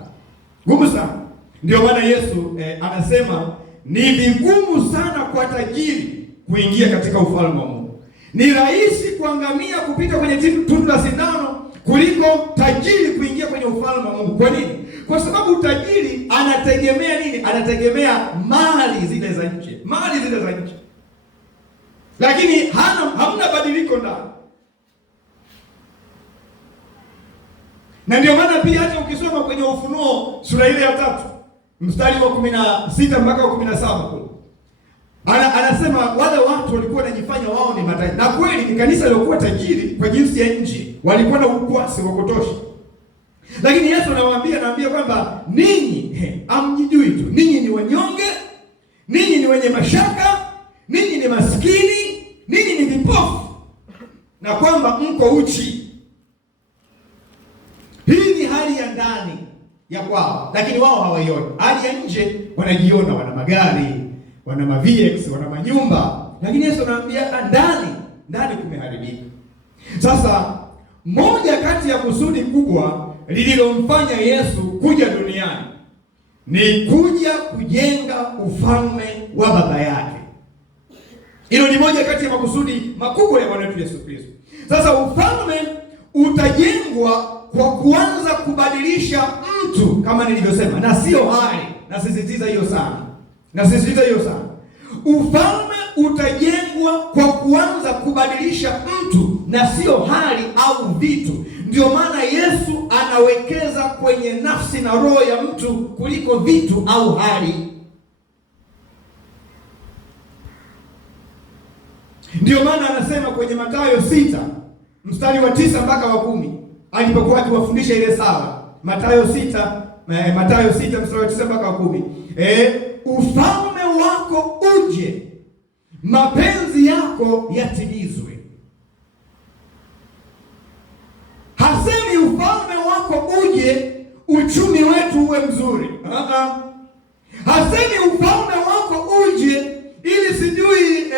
ngumu sana. Ndio maana Yesu anasema ni vigumu sana kwa tajiri kuingia katika ufalme wa Mungu. Ni rahisi kuangamia kupita kwenye tundu la sindano kuliko tajiri kuingia kwenye ufalme wa Mungu. Kwa nini? Kwa sababu tajiri anategemea nini? Anategemea mali zile za nje, mali zile za nje, lakini hamna badiliko ndani. Na ndio maana pia hata ukisoma kwenye Ufunuo sura ile ya 3 mstari wa 16 mpaka wa 17 kule anasema wale watu walikuwa wanajifanya wao ni matajiri, na kweli ni kanisa lilokuwa tajiri kwa jinsi ya nje, walikuwa na ukwasi wa kutosha. Lakini Yesu anawaambia kwamba ninyi hamjijui tu, ninyi ni wanyonge, ninyi ni wenye mashaka, ninyi ni maskini, ninyi ni vipofu, na kwamba mko uchi. Hii ni hali ya ndani ya kwao, lakini wao hawaioni. Hali ya nje wanajiona, wana magari, wana ma-VX, wana manyumba, lakini Yesu anawaambia ndani kumeharibika. Sasa moja kati ya kusudi kubwa lililomfanya Yesu kuja duniani ni kuja kujenga ufalme wa Baba yake. Hilo ni moja kati ya makusudi makubwa ya Bwana wetu Yesu Kristo. Sasa ufalme utajengwa kwa kuanza kubadilisha mtu, kama nilivyosema, na sio hali. Nasisitiza hiyo sana. Ufalme utajengwa kwa kuanza kubadilisha mtu na sio hali au vitu. Ndio maana Yesu anawekeza kwenye nafsi na roho ya mtu kuliko vitu au hali. Ndio maana anasema kwenye Mathayo 6 mstari wa 9 mpaka wa 10 alipokuwa akiwafundisha ile sala. Mathayo 6 mstari wa 9 mpaka wa 10. Ufalme wako uje, mapenzi yako yatimizwe. Hasemi ufalme wako uje uchumi wetu uwe mzuri. Hasemi ufalme wako uje ili sijui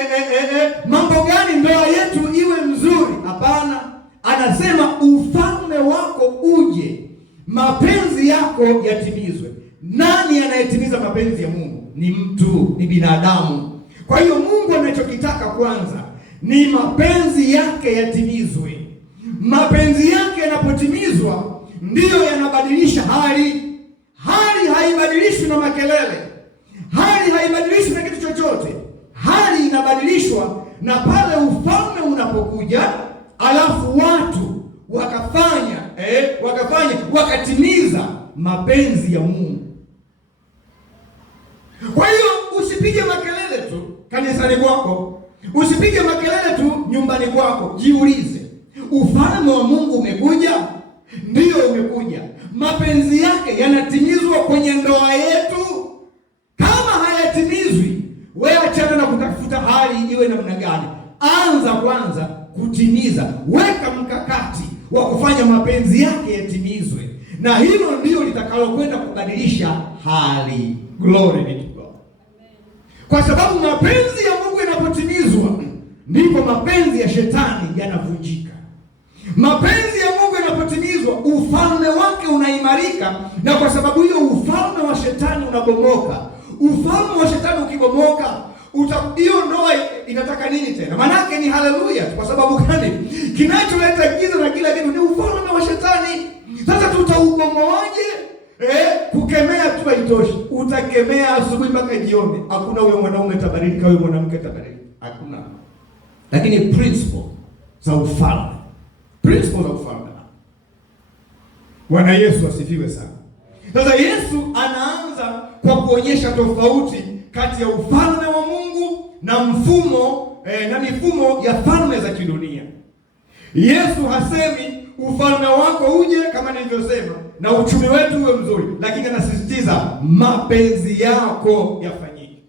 mambo gani ndoa yetu iwe mzuri. Hapana, anasema ufalme wako uje, mapenzi yako yatimizwe. nani anayetimiza mapenzi ya Mungu? Ni mtu, ni binadamu. Kwa hiyo Mungu anachokitaka kwanza ni mapenzi yake yatimizwe. Mapenzi yake yanapotimizwa ndiyo yanabadilisha hali. Hali haibadilishwi na makelele, hali haibadilishwi na kitu chochote. Hali inabadilishwa na pale ufalme unapokuja, alafu watu wakatimiza mapenzi ya Mungu. Kwa hiyo usipige makelele tu kanisani kwako, usipige makelele tu nyumbani kwako. Jiulize, ufalme wa Mungu umekuja? Ndiyo, umekuja. Mapenzi yake yanatimizwa kwenye ndoa yetu? Kama hayatimizwi, wewe achana na kutafuta hali iwe namna gani. Anza kwanza kutimiza, weka mkakati wa kufanya mapenzi yake yatimizwe, na hilo ndio litakalokwenda kubadilisha hali. Glory be to God. Kwa sababu mapenzi ya Mungu yanapotimizwa, ndipo mapenzi ya shetani yanavunjika. Mapenzi ya Mungu yanapotimizwa, ufalme wake unaimarika, na kwa sababu hiyo ufalme wa shetani unabomoka. Ufalme wa shetani ukibomoka, hiyo ndoa inataka nini tena? Manake ni haleluya. Kwa sababu gani? Kinacholeta giza na kila kitu ni ufalme wa shetani. Sasa tutaubomoaje? Kukemea tu haitoshi. Utakemea asubuhi mpaka jioni, hakuna huyo mwanaume tabadilika, huyo mwanamke tabadilika, hakuna. Lakini principle za ufalme, principle za ufalme. Bwana Yesu asifiwe sana. Sasa Yesu anaanza kwa kuonyesha tofauti kati ya ufalme wa Mungu na mifumo ya falme za kidunia. Yesu hasemi ufalme wako uje kama nilivyosema na uchumi wetu uwe mzuri, lakini anasisitiza mapenzi yako yafanyike.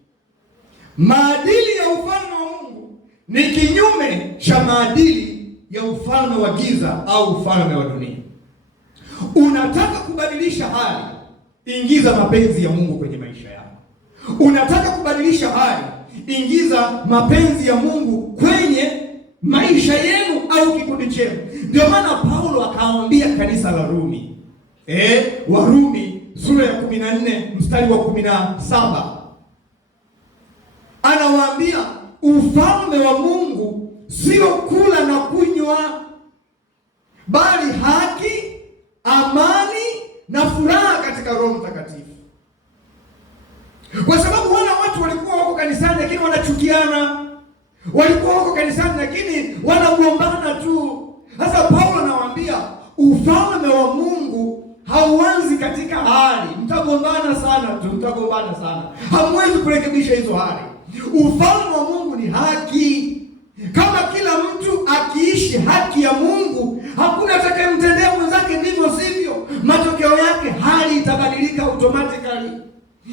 Maadili ya ufalme wa Mungu ni kinyume cha maadili ya ufalme wa giza au ufalme wa dunia. Unataka kubadilisha hali, ingiza mapenzi ya Mungu kwenye maisha yako. Unataka kubadilisha hali, ingiza mapenzi ya Mungu kwenye maisha yenu au kikundi chenu. Ndio maana Paulo akawaambia kanisa la Rumi, Warumi sura ya 14 mstari wa 17, anawaambia ufalme wa Mungu sio kula na kunywa, bali haki, amani na furaha katika Roho Mtakatifu. Kwa sababu wale watu walikuwa wako kanisani lakini wanachukiana, walikuwa wako kanisani lakini wanagombana tu. Sasa Paulo anawaambia ufalme wa Mungu hauanzi katika hali, mtagombana sana tu, mtagombana sana, hamwezi kurekebisha hizo hali. Ufalme wa Mungu ni haki. Kama kila mtu akiishi haki ya Mungu, hakuna atakayemtendea mwenzake ndivyo sivyo, matokeo yake hali itabadilika automatically.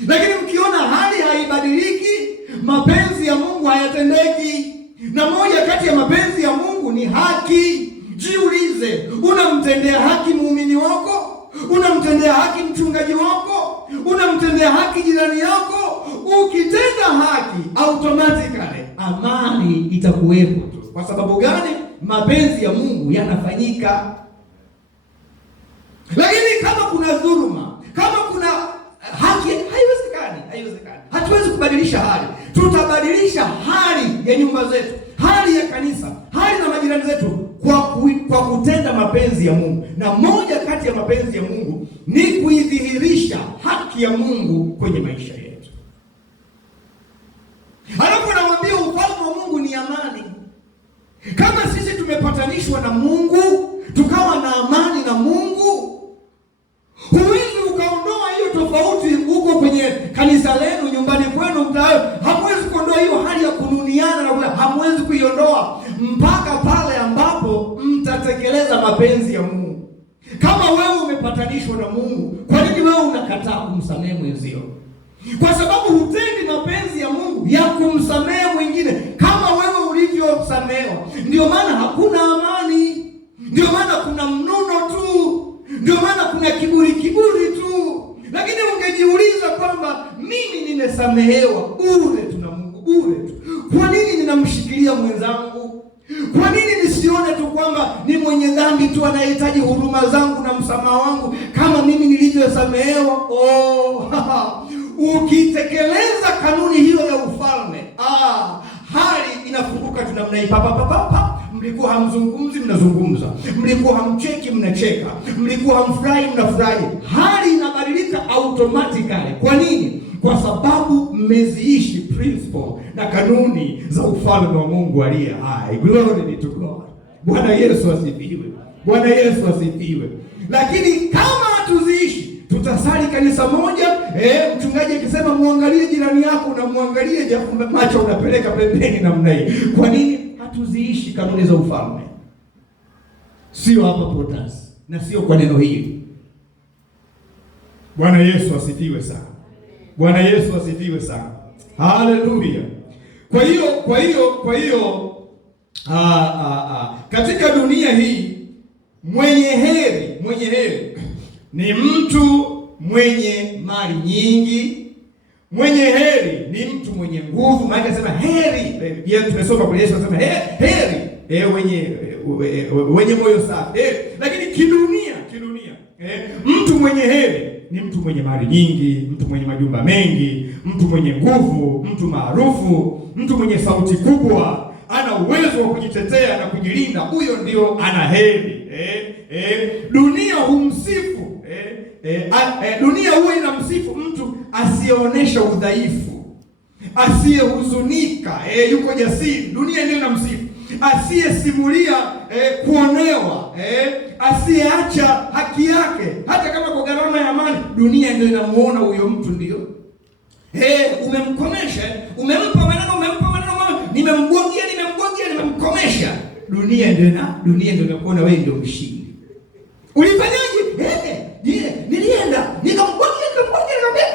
Lakini mkiona hali haibadiliki, mapenzi ya Mungu hayatendeki. Na moja kati ya mapenzi ya Mungu ni haki. Jiulize, unamtendea haki muumini wako? Unamtendea haki mchungaji wako? Unamtendea haki jirani yako? Ukitenda haki, automatically amani itakuwepo tu. Kwa sababu gani? Mapenzi ya Mungu yanafanyika. Lakini kama kuna dhuluma, kama kuna haki, haiwezekani. Hatuwezi kubadilisha hali. Tutabadilisha hali ya nyumba zetu, hali ya kanisa, hali na majirani zetu kwa kutenda mapenzi ya Mungu. Na moja kati ya mapenzi ya Mungu ni kuidhihirisha haki ya Mungu kwenye maisha yetu. Alafu anamwambia ufalme wa Mungu ni amani. Kama sisi tumepatanishwa na Mungu, tukawa na amani na Mungu, huwezi ukaondoa hiyo tofauti huko kwenye kanisa lenu, nyumbani kwenu, mtaani. Hamwezi kuondoa hiyo hali ya kununiana na hamwezi kuiondoa mpaka pale ambapo mtatekeleza mapenzi ya Mungu. Kama wewe umepatanishwa na Mungu, kwa nini wewe unakataa kumsamehe mwenzio? Kwa sababu hutendi mapenzi ya Mungu ya kumsamehe mwingine kama wewe ulivyosamehewa. Ndio maana hakuna amani, ndio maana kuna mnuno tu, ndio maana kuna kiburi tu. Lakini ungejiuliza kwamba mimi nimesamehewa bure tu na Mungu, bure tu. Kwa nini ninamshikilia mwenzangu? Kwa nini nisione tu kwamba ni mwenye dhambi tu anayehitaji huruma zangu na msamaha wangu kama mimi nilivyosamehewa. Ukitekeleza kanuni hiyo ya ufalme, hali inafunguka tu namna hii. Mlikuwa hamzungumzi, mnazungumza. Mlikuwa hamcheki, mnacheka. Mlikuwa hamfurahi, mnafurahi. Hali inabadilika automatically. Kwa nini? Kwa sababu mmeziishi principle na kanuni za ufalme wa Mungu aliye hai. Glory be to God. Bwana Yesu asifiwe. Bwana Yesu asifiwe. Lakini kama hatuziishi, tutasali kanisa moja, mchungaji akisema muangalie jirani yako, unamwangalia macho unapeleka pembeni namna hii. Kwa nini? Hatuziishi kanuni za ufalme. Sio hapa Protestants na sio kwa neno hili. Bwana Yesu asifiwe sana. Bwana Yesu asifiwe sana. Haleluya. Kwa hiyo katika dunia hii mwenye heri ni mtu mwenye mali nyingi. Mwenye heri ni mtu mwenye nguvu. Maana anasema heri, yeye tumesoma kwa Yesu anasema heri wenye moyo safi. Lakini kidunia mtu mwenye heri ni mtu mwenye mali nyingi, mtu mwenye majumba mengi, mtu mwenye nguvu, mtu maarufu, mtu mwenye sauti kubwa, ana uwezo wa kujitetea na kujilinda. Huyo ndio ana heri. Dunia humsifu. Dunia huwa inamsifu mtu asiyeonesha udhaifu, asiyehuzunika, yuko jasiri. Dunia ndio inamsifu. Asiyesimulia kuonewa, asiyeacha haki yake hata kama kwa gharama ya amani. Dunia ndio inamuona huyo mtu ndio. Umemkomesha, umempa maneno, nimembwagia, nimemkomesha. Dunia ndio inakuona wewe ndio mshindi. Ulifanyaje? Nilienda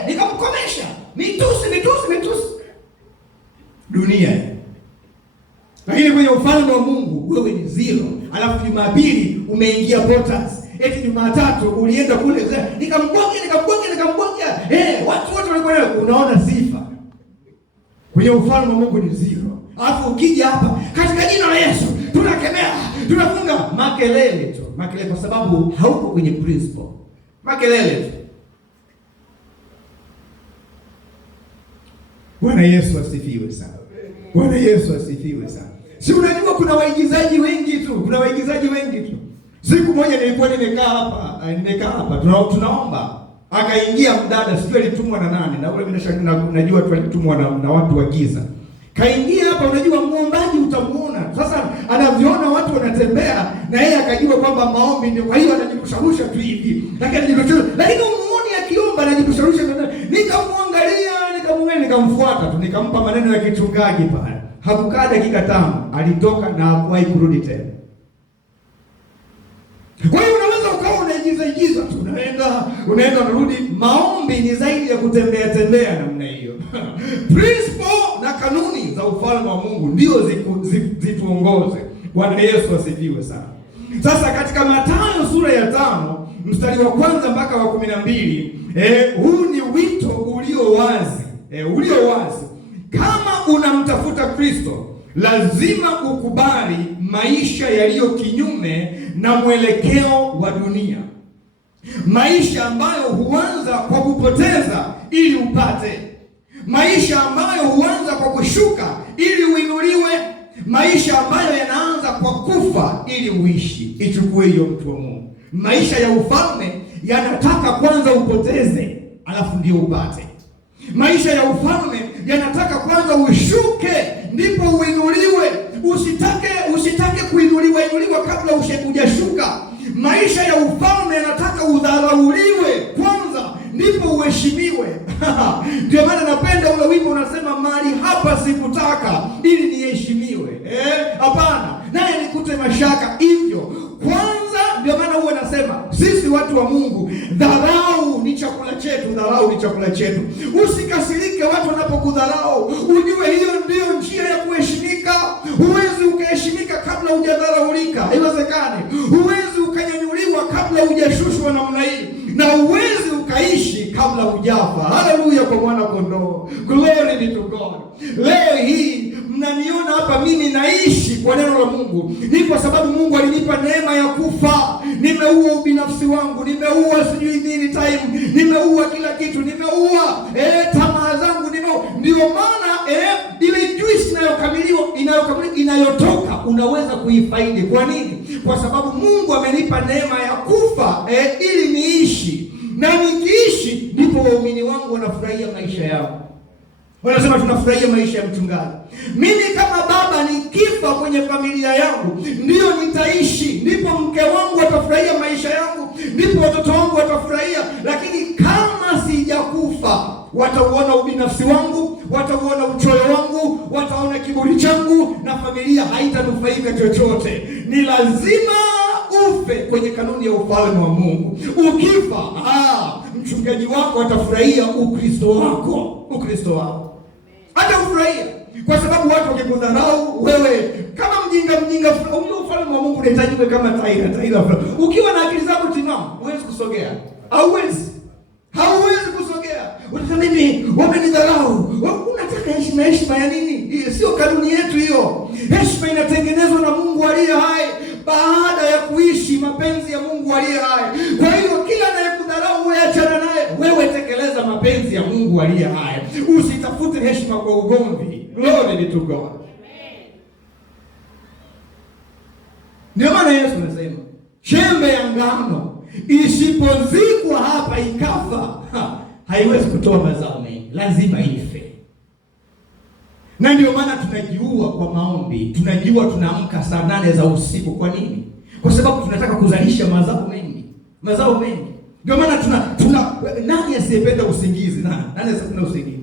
nikamkomesha. Mitusi. Dunia. Lakini kwenye ufalme wa Mungu wewe ni zero. Alafu Jumapili umeingia Protestants. Jumatatu ulienda kule nikamgonga. Watu wote walikuwa unaona sifa. Kwenye ufalme wa Mungu ni zero. Alafu ukija hapa katika jina la Yesu tunakemea, tunafunga, makelele tu. Makelele kwa sababu hauko kwenye principle. Makelele tu. Bwana Yesu asifiwe sana. Bwana Yesu asifiwe sana. Si unajua kuna waigizaji wengi tu. Siku moja nilikuwa nimekaa hapa tunaomba. Akaingia mdada, sijui alitumwa na nani, na ule najua tu alitumwa na watu wa giza. Kaingia hapa, unajua muombaji utamuona. Sasa anaviona watu wanatembea na yeye akajua kwamba maombi ndio, kwa hiyo anajirusharusha tu hivi. Lakini umuone akiomba anajirusharusha. Nikamfuata tu, nikampa maneno ya kichungaji pale. Hakukaa dakika 5, alitoka na hakuwahi kurudi tena. Kwa hiyo unaweza ukawa unaigiza tu, unaenda unarudi. Maombi ni zaidi ya kutembea namna hiyo. Principle na kanuni za ufalme wa Mungu ndio zituongoze. Bwana Yesu asifiwe sana. Sasa katika Mathayo sura ya 5 mstari wa 1 mpaka wa 12, huu ni wito ulio wazi. Kama unamtafuta Kristo, lazima ukubali maisha yaliyo kinyume na mwelekeo wa dunia. Maisha ambayo huanza kwa kupoteza ili upate. Maisha ambayo huanza kwa kushuka ili uinuliwe. Maisha ambayo yanaanza kwa kufa ili uishi. Ichukue hiyo, mtu wa Mungu. Maisha ya ufalme yanataka kwanza upoteze, alafu ndio upate. Maisha ya ufalme yanataka kwanza ushuke ndipo uinuliwe. Usitake kuinuliwa kabla hujashuka. Maisha ya ufalme yanataka udharauliwe kwanza ndipo uheshimiwe. Ndio maana napenda ule wimbo unasema, mahali hapa sikutaka ili niheshimiwe. Hapana, naye nikute mashaka hivyo. Kwanza ndio maana huwa nasema sisi watu wa Mungu, dharau ni chakula chetu. Usikasirike watu wanapokudharau. Ujue hiyo ndio njia ya kuheshimika. Huwezi ukaheshimika kabla hujadharaulika. Haiwezekani. Huwezi ukanyanyuliwa kabla hujashushwa namna hii. Na huwezi ukaishi kabla hujafa. Haleluya kwa mwana kondoo. Glory be to God. Leo hii mnaniona hapa mimi naishi kwa neno la Mungu, ni kwa sababu Mungu alinipa neema ya kufa. Nimeua ubinafsi wangu, nimeua sijui nini time, nimeua kila kitu, nimeua tamaa zangu, ndio maana ile juice inayotoka unaweza kuifaidi. Kwa nini? Kwa sababu Mungu amenipa neema ya kufa ili niishi, na nikiishi ndipo waumini wangu wanafurahia maisha yao. Wanasema tunafurahia maisha ya mchungaji. Mimi kama baba nikifa kwenye familia yangu ndio nitaishi, ndipo mke wangu atafurahia maisha yangu, ndipo watoto wangu watafurahia. Lakini kama sijakufa, watauona ubinafsi wangu, watauona uchoyo wangu, wataona kiburi changu, na familia haitanufaika chochote. Ni lazima ufe kwenye kanuni ya ufalme wa Mungu. Ukifa, mchungaji wako atafurahia Ukristo wako. Hata ufurahia, kwa sababu watu wakikudharau wewe kama mjinga, ufalme wa Mungu unahitaji wewe kama taira. Ukiwa na akili zako timamu, huwezi kusogea. Hauwezi kusogea. Utasema mimi wamenidharau. Unataka heshima ya nini? Sio kanuni yetu hiyo. Heshima inatengenezwa na Mungu aliye hai baada ya kuishi mapenzi ya Mungu aliye hai. Kwa hiyo kila anayekudharau wewe achana naye. Wewe tekeleza mapenzi ya Mungu aliye hai. Usitafute heshima kwa ugomvi. Glory be to God. Ndio maana Yesu anasema, chembe ya ngano isipozikwa hapa ikafa, haiwezi kutoa mazao mengi, lazima ife. Na ndio maana tunajiua kwa maombi, tunajiua, tunaamka saa 8 za usiku. Kwa nini? Kwa sababu tunataka kuzalisha mazao mengi. Ndio maana tuna nani asiyependa usingizi? Nani asiyependa usingizi?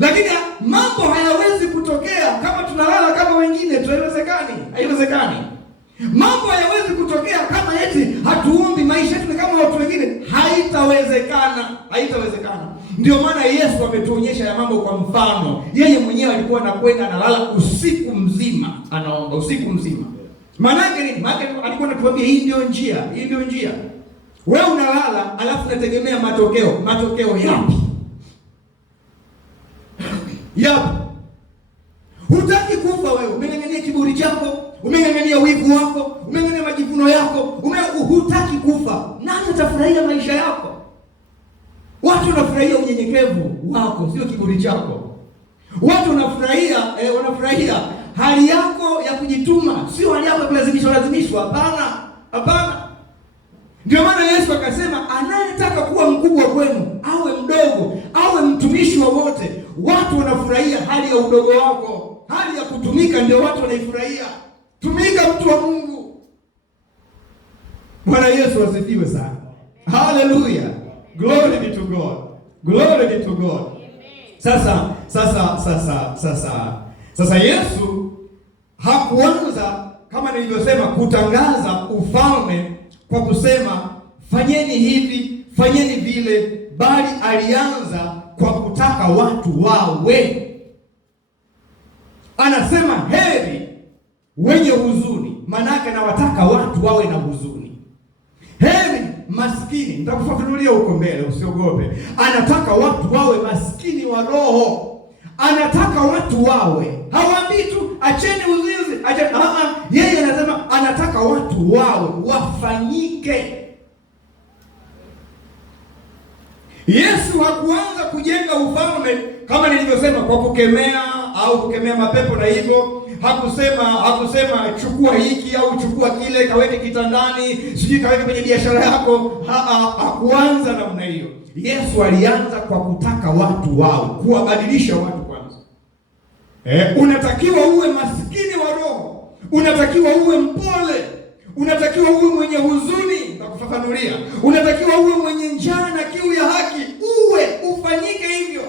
Lakini mambo hayawezi kutokea kama tunalala kama wengine. Haiwezekani. Mambo hayawezi kutokea kama eti hatuombi, maisha yetu kama watu wengine. Haitawezekana. Ndio maana Yesu ametuonyesha ya mambo kwa mfano. Yeye mwenyewe alikuwa anakwenda analala usiku mzima, anaomba usiku mzima. Maana yake nini? Maana alikuwa anatuambia hii ndio njia. Wewe unalala alafu unategemea matokeo yapi? Hutaki kufa wewe, umeng'ang'ania kiburi chako, umeng'ang'ania wivu wako, umeng'ang'ania majivuno yako, hutaki kufa. Nani atafurahia maisha yako? Watu wanafurahia unyenyekevu wako, sio kiburi chako. Watu wanafurahia hali yako ya kujituma, sio hali yako ya kulazimishwa. Hapana. Ndio maana Yesu akasema, anayetaka kuwa mkubwa kwenu awe mdogo, awe mtumishi wa wote. Watu wanafurahia hali ya udogo wako, hali ya kutumika ndio watu wanaifurahia. Tumika, mtu wa Mungu. Bwana Yesu asifiwe sana. Hallelujah. Glory be to God. Sasa Yesu hakuanza kama nilivyosema kutangaza ufalme kwa kusema fanyeni hivi, fanyeni vile, bali alianza kwa kutaka watu wawe. Anasema heri wenye huzuni, manake anawataka watu wawe na huzuni. Heri maskini, nitakufafanulia huko mbele, usiogope. Anataka watu wawe maskini wa roho. Anataka watu wawe, hawaambii tu acheni uzinzi, yeye anasema anataka watu wawe, wafanyike. Yesu hakuanza kujenga ufalme kama nilivyosema kwa kukemea au kukemea mapepo na hivyo. Hakusema chukua hiki au chukua kile, kaweke kitandani, sijui kaweke kwenye biashara yako. Hakuanza namna hiyo. Yesu alianza kwa kutaka watu wawe, kuwabadilisha watu kwanza. Unatakiwa uwe maskini wa roho, unatakiwa uwe mpole, unatakiwa uwe mwenye huzuni, nakufafanulia. Unatakiwa uwe mwenye njaa na kiu ya haki, ufanyike hivyo.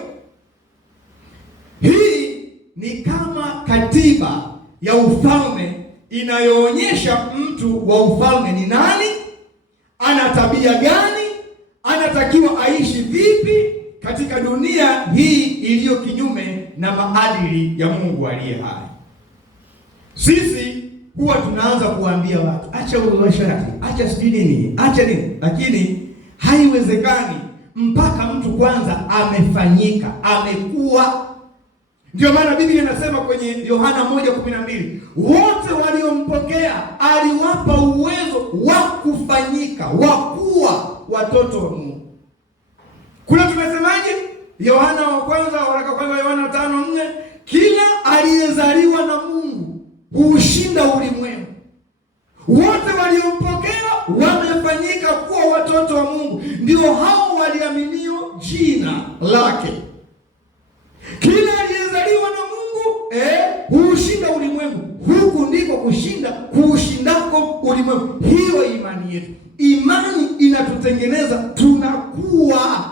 Hii ni kama katiba ya ufalme inayoonyesha mtu wa ufalme ni nani, ana tabia gani, anatakiwa aishi vipi katika dunia hii iliyo kinyume na maadili ya Mungu aliye hai. Sisi huwa tunaanza kuambia watu acha uasherati, acha sijui nini, acha nini, lakini haiwezekani mpaka mtu kwanza amefanyika, amekuwa. Ndio maana Biblia inasema kwenye Yohana 1:12, wote waliompokea aliwapa uwezo wa kufanyika, wa kuwa watoto wa Mungu. Kule tumesemaje? Yohana wa kwanza, waraka kwanza Yohana 5:4, kila aliyezaliwa na Mungu huushinda ulimwengu. Wote waliompokea wamefanyika kuwa watoto wa Mungu, ndio hao waliaminio jina lake. Kila aliyezaliwa na Mungu huushinda ulimwengu. Huku ndiko kuushindako ulimwengu. Hiyo imani yetu. Imani inatutengeneza, tunakuwa,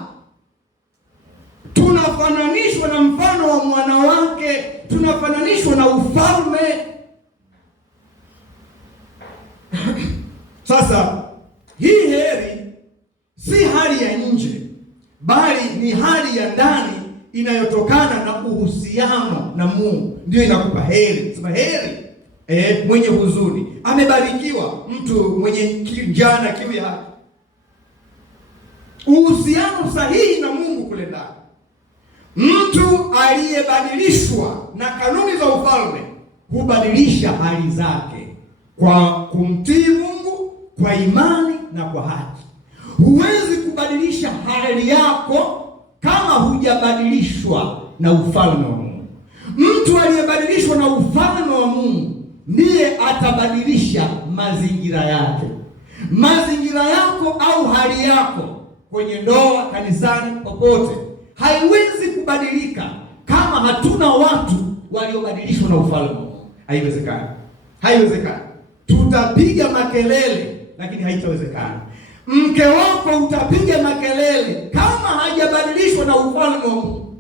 tunafananishwa na mfano wa mwana wake, tunafananishwa na ufalme. Sasa hii heri si hali ya nje, bali ni hali ya ndani inayotokana na uhusiano na Mungu. Ndio inakupa heri. Sema heri mwenye huzuni, amebarikiwa mtu mwenye njaa na kiu ya haki. Uhusiano sahihi na Mungu kule ndani. Mtu aliyebadilishwa na kanuni za ufalme hubadilisha hali zake kwa kumtii Mungu, kwa imani na kwa haki. Huwezi kubadilisha hali yako kama hujabadilishwa na ufalme wa Mungu. Mtu aliyebadilishwa na ufalme wa Mungu ndiye atabadilisha mazingira yake. Mazingira yako au hali yako kwenye ndoa, kanisani, popote haiwezi kubadilika kama hatuna watu waliobadilishwa na ufalme wa Mungu. Haiwezekani. Haiwezekani. Tutapiga makelele lakini haitawezekana. Mke wako utapiga makelele kama hajabadilishwa na ufalme wa Mungu.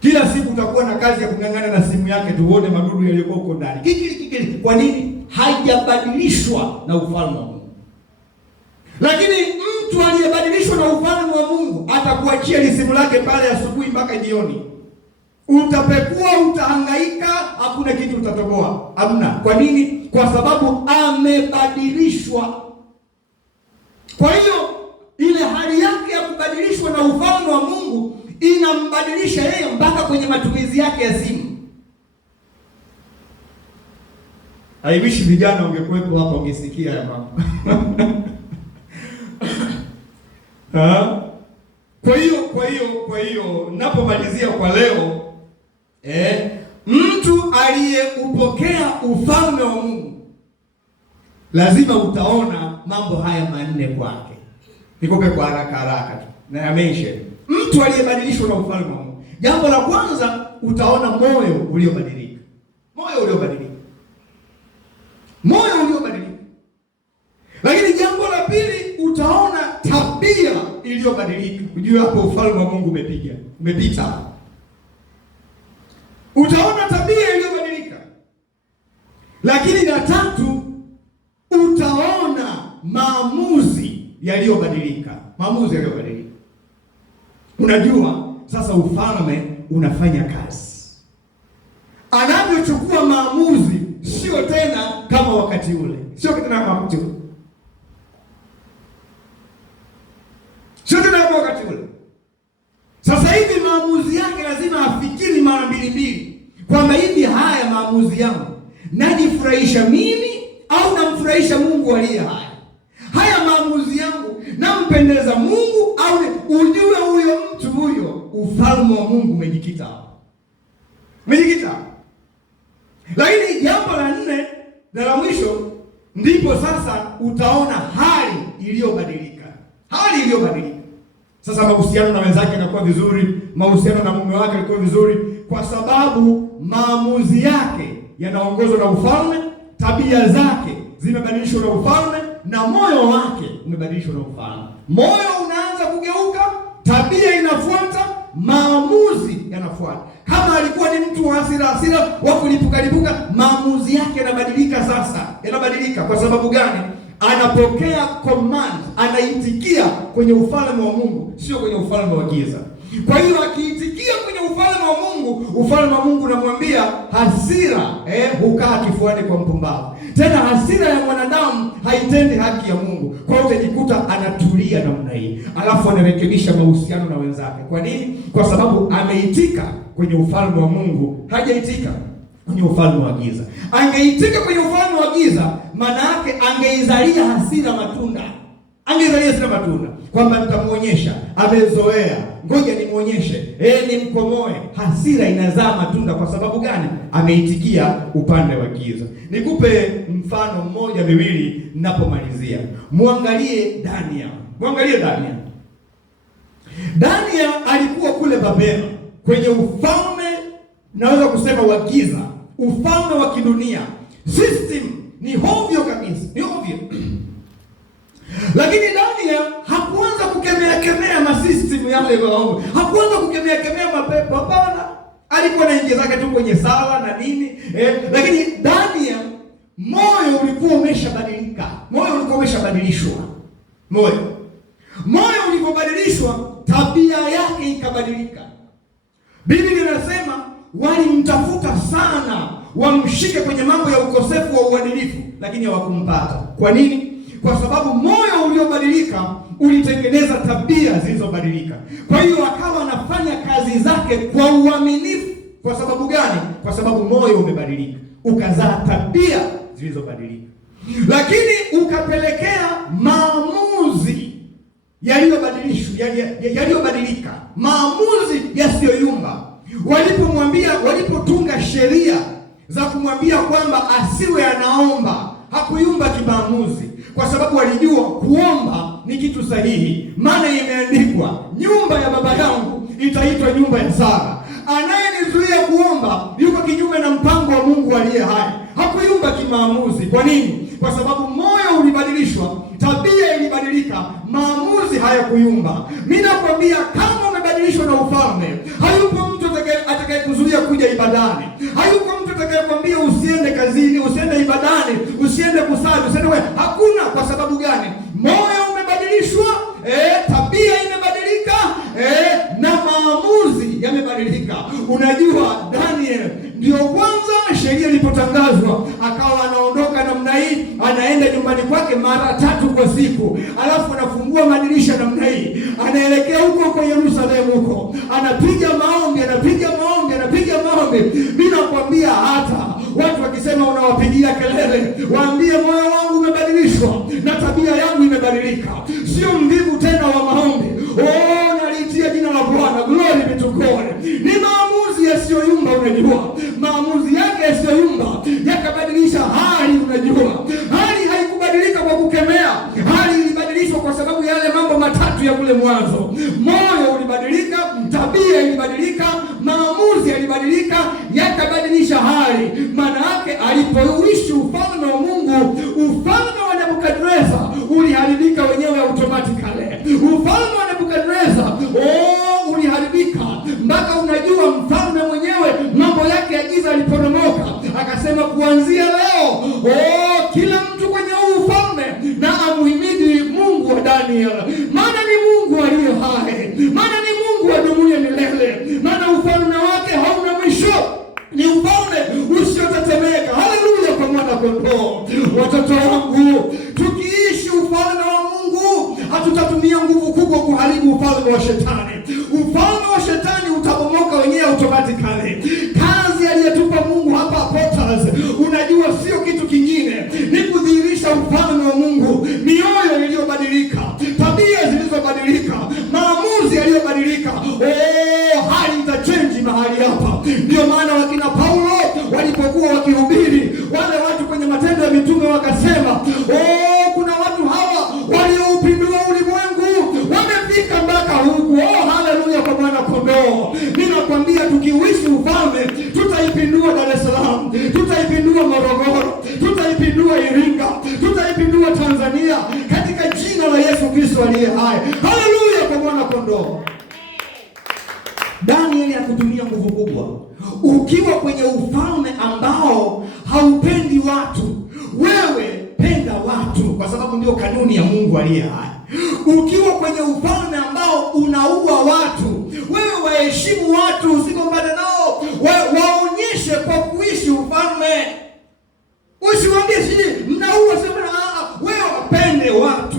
Kila siku utakuwa na kazi ya kung'ang'ana na simu yake tuone madudu yaliyokuwa huko ndani. Kikili. Kwa nini? Hajabadilishwa na ufalme wa Mungu. Lakini mtu aliyebadilishwa na ufalme wa Mungu atakuachia lisimu lake pale asubuhi mpaka jioni. Utapekua, utahangaika, hakuna kitu utatoboa. Hamna. Kwa nini? Kwa sababu amebadilishwa. Kwa hiyo ile hali yake ya kubadilishwa na ufalme wa Mungu inambadilisha yeye mpaka kwenye matumizi yake ya simu. Aiwishi vijana ungekuwepo hapa ungesikia ya mambo. Kwa hiyo napomalizia kwa leo, mtu aliyeupokea ufalme wa Mungu lazima utaona mambo haya manne kwake. Nikupe kwa haraka tu na yameisha. Mtu aliyebadilishwa na ufalme wa Mungu, jambo la kwanza utaona moyo uliobadilika. Moyo uliobadilika. Lakini jambo la pili utaona tabia iliyobadilika. Unajua hapo ufalme wa Mungu umepita. Utaona tabia iliyobadilika. Lakini la tatu utaona maamuzi yaliyobadilika. Unajua sasa ufalme unafanya kazi. Anavyochukua maamuzi sio tena kama wakati ule. Sasa hivi maamuzi yake lazima afikiri mara mbili kwamba hivi haya maamuzi yangu najifurahisha mimi au namfurahisha Mungu aliye hai? Haya maamuzi yangu nampendeza Mungu au ujue huyo mtu huyo ufalme wa Mungu umejikita. Lakini jambo la nne na la mwisho ndipo sasa utaona hali iliyobadilika. Sasa mahusiano na wenzake yanakuwa vizuri, mahusiano na mume wake yanakuwa vizuri kwa sababu maamuzi yake yanaongozwa na ufalme, tabia zake zimebadilishwa na ufalme na moyo wake umebadilishwa na ufalme. Moyo unaanza kugeuka, tabia inafuata, maamuzi yanafuata. Kama alikuwa ni mtu wa hasira wa kulipuka, maamuzi yake yanabadilika sasa. Yanabadilika kwa sababu gani? Anapokea command, anaitikia kwenye ufalme wa Mungu, sio kwenye ufalme wa giza. Kwa hiyo akiitikia kwenye ufalme wa Mungu unamwambia hasira hukaa kifuani kwa mpumbavu. Tena hasira ya mwanadamu haitendi haki ya Mungu. Kwa hiyo utajikuta anatulia. anaingia namna hii, alafu anarekebisha mahusiano na wenzake. Kwa nini? Kwa sababu ameitika kwenye ufalme wa Mungu, hajaitika kwenye ufalme wa giza. Angeitika kwenye ufalme wa giza, maana yake angeizalia hasira matunda, angeizalia hasira matunda, kwamba nitamuonyesha, amezoea, ngoja nimuonyeshe, nimkomoe. Hasira inazaa matunda. Kwa sababu gani? Ameitikia upande wa giza. Nikupe mfano mmoja miwili ninapomalizia. Muangalie Daniel. Muangalie Daniel. Daniel alikuwa kule Babeli kwenye ufalme, naweza kusema wa giza, ufalme wa kidunia. System ni hovyo kabisa, ni hovyo. Lakini Daniel hakuanza kukemea masystem yale, hakuanza kukemea mapepo, hapana. Alikuwa anaingia zake tu kwenye sala na nini, lakini Daniel moyo ulikuwa umeshabadilika, moyo ulikuwa umeshabadilishwa. Moyo ulipobadilishwa, tabia yake ikabadilika. Biblia inasema walimtafuta sana wamshike kwenye mambo ya ukosefu wa uadilifu, lakini hawakumpata. Kwa nini? Kwa sababu moyo uliobadilika ulitengeneza tabia zilizobadilika. Kwa hiyo akawa anafanya kazi zake kwa uaminifu. Kwa sababu gani? Kwa sababu moyo umebadilika, ukazaa tabia zilizobadilika, lakini ukapelekea maamuzi yaliyobadilika, maamuzi yasiyoyumba. Walipotunga sheria za kumwambia kwamba asiwe anaomba, hakuyumba kimaamuzi, kwa sababu walijua kuomba ni kitu sahihi. Maana imeandikwa, nyumba ya baba yangu itaitwa nyumba ya sala. Anayenizuia kuomba yuko kinyume na mpango wa Mungu aliye hai. Hakuyumba kimaamuzi. Kwa nini? Kwa sababu moyo ulibadilishwa, tabia ilibadilika, maamuzi hayakuyumba. Mimi nakwambia, kama umebadilishwa na ufalme, hayupo mtu atakayekuzuia kuja ibadani. Hayupo mtu atakayekwambia usiende kazini, usiende ibadani, usiende kusali, usiende hakuna. Kwa sababu gani? Moyo umebadilishwa, tabia imebadilika, na maamuzi yamebadilika. Unajua, Daniel ndio kwanza sheria ilipotangazwa akawa anaondoka namna hii, anaenda nyumbani kwake mara 3 kwa siku, alafu anafungua madirisha namna hii, anaelekea huko kwa Yerusalemu, huko anapiga maombi. Mimi nakwambia, hata watu wakisema unawapigia kelele, waambie moyo wangu umebadilishwa na tabia yangu imebadilika. Sio mvivu tena wa maombi. Naliitia jina la Bwana, glory be to God. Ni maamuzi yasiyoyumba. Unajua, maamuzi yake yasiyoyumba yakabadilisha hali. Unajua, hali haikubadilika kwa kukemea, hali ilibadilishwa kwa sababu yale mambo matatu ya kule mwanzo. Moyo ulibadilika, tabia ilibadilika, maamuzi yalibadilika, yakabadilisha hali. Maana yake alipoishi ufalme wa Mungu, ufalme wa Nebukadneza uliharibika wenyewe automatically. Ufalme wa Nebukadneza uliharibika mpaka, unajua, mfalme mwenyewe mambo yake ya giza aliporomoka, akasema kuanzia leo kila mtu kwenye huu ufalme na amuhimidi Mungu wa Daniel, maana ni Mungu aliye hai, maana ni Mungu adumuye milele, maana ufalme wake hauna mwisho, ni ufalme usiotetemeka. Haleluya kwa mwana kondoo. Watoto wangu, tukiishi ufalme wa Mungu, hatutatumia nguvu kubwa kuharibu ufalme wa shetani. Ufalme wa shetani utabomoka wenyewe automatically. Kazi aliyetupa Mungu hapa Apostles, unajua, sio kitu kingine, ni kudhihirisha ufalme wa Mungu. Mioyo iliyobadilika, tabia zilizobadilika, maamuzi yaliyobadilika, hali itachange mahali hapa. Ndio maana wakina Paulo walipokuwa wakihubiri, wale watu kwenye Matendo ya Mitume wakasema, kuna watu hawa walioupindua ulimwengu, wamefika mpaka huku. Haleluya kwa mwana kondoo. Ninakwambia, tukiishi ufalme, tutaipindua Dar es Salaam, tutaipindua Morogoro, tutaipindua Iringa, tutaipindua Tanzania, katika jina la Yesu Kristo aliye hai. Haleluya kwa mwana kondoo. Danieli hakutumia nguvu kubwa. Ukiwa kwenye ufalme ambao haupendi watu, wewe penda watu, kwa sababu ndio kanuni ya Mungu aliye hai. Ukiwa kwenye ufalme ambao unaua watu, wewe waheshimu watu, usigombane nao, waonyeshe kwa kuishi ufalme. Usiwaambie sisi mnaua, sema wewe wapende watu.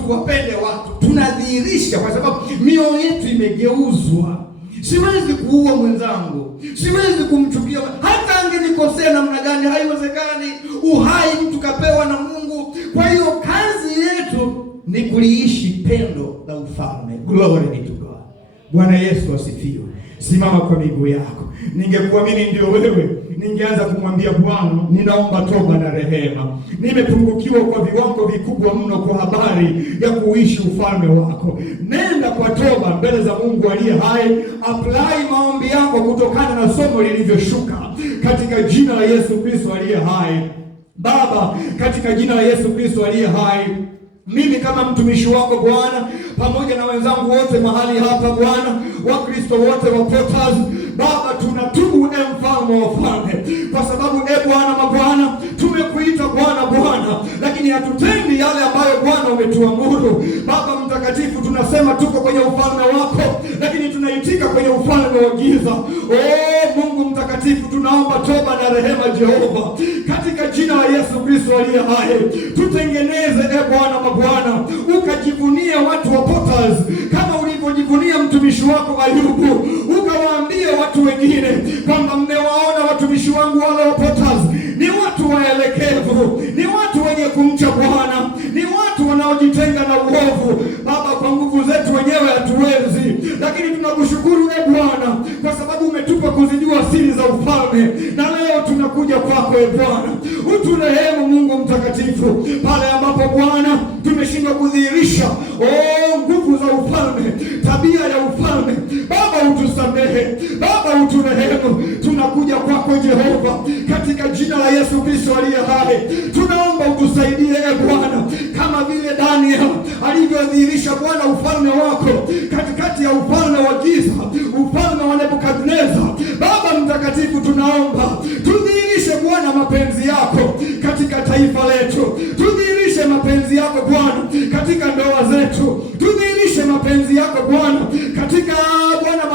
tunadhihirisha, kwa sababu mioyo yetu imegeuzwa. Siwezi kuua mwenzangu, siwezi kumchukia hata angenikosea namna gani, haiwezekani. Uhai mtu kapewa na Mungu. Kwa hiyo kazi yetu ni kuliishi pendo la ufalme. Glory be to God. Bwana Yesu asifiwe. Simama kwa miguu yako. Ningekuwa mimi ndio wewe, ningeanza kumwambia Bwana, ninaomba toba na rehema. Nimepungukiwa kwa viwango vikubwa mno kwa habari ya kuishi ufalme wako. Nenda kwa toba mbele za Mungu aliye hai. Apply maombi yako kutokana na somo lilivyoshuka, katika jina la Yesu Kristo aliye hai. Baba, katika jina la Yesu Kristo aliye hai, mimi kama mtumishi wako Bwana, pamoja na wenzangu wote mahali hapa Bwana, Wakristo wote wa Porters, Baba, tunatubu mfalme wa falme, kwa sababu Bwana mabwana, tumekuita Bwana, lakini hatutendi yale ambayo Bwana umetuamuru. Baba mtakatifu, tunasema tuko kwenye ufalme wako, lakini tunaitika kwenye ufalme wa giza. Mungu mtakatifu, tunaomba toba na rehema Jehova, katika jina la Yesu Kristo aliye hai. Tutengeneze Bwana mabwana, ukajivunia watu wa Porters kama ulivyojivunia mtumishi wako Ayubu, ukawaambia watu wengine kwamba mmewaona watumishi wangu wale wa Porters ni watu waelekevu, ni watu wenye kumcha Bwana, ni watu wanaojitenga na uovu. Baba, kwa nguvu zetu wenyewe hatuwezi, lakini tunakushukuru Bwana kwa sababu umetupa kuzijua siri za ufalme, na leo tunakuja kwako Bwana, uturehemu Mungu mtakatifu, pale ambapo Bwana tumeshindwa kudhihirisha nguvu za ufalme, tabia ya ufalme. Baba utusamehe, Baba uturehemu. Tunakuja kwako Jehova, katika jina la Yesu Kristo aliye hai. Tunaomba utusaidie Bwana, kama vile Daniel alivyodhihirisha Bwana ufalme wako katikati ya ufalme wa giza, ufalme wa Nebukadneza. Baba mtakatifu, tunaomba tudhihirishe Bwana mapenzi yako katika taifa letu, tudhihirishe mapenzi yako Bwana katika ndoa zetu, tudhihirishe mapenzi yako Bwana katika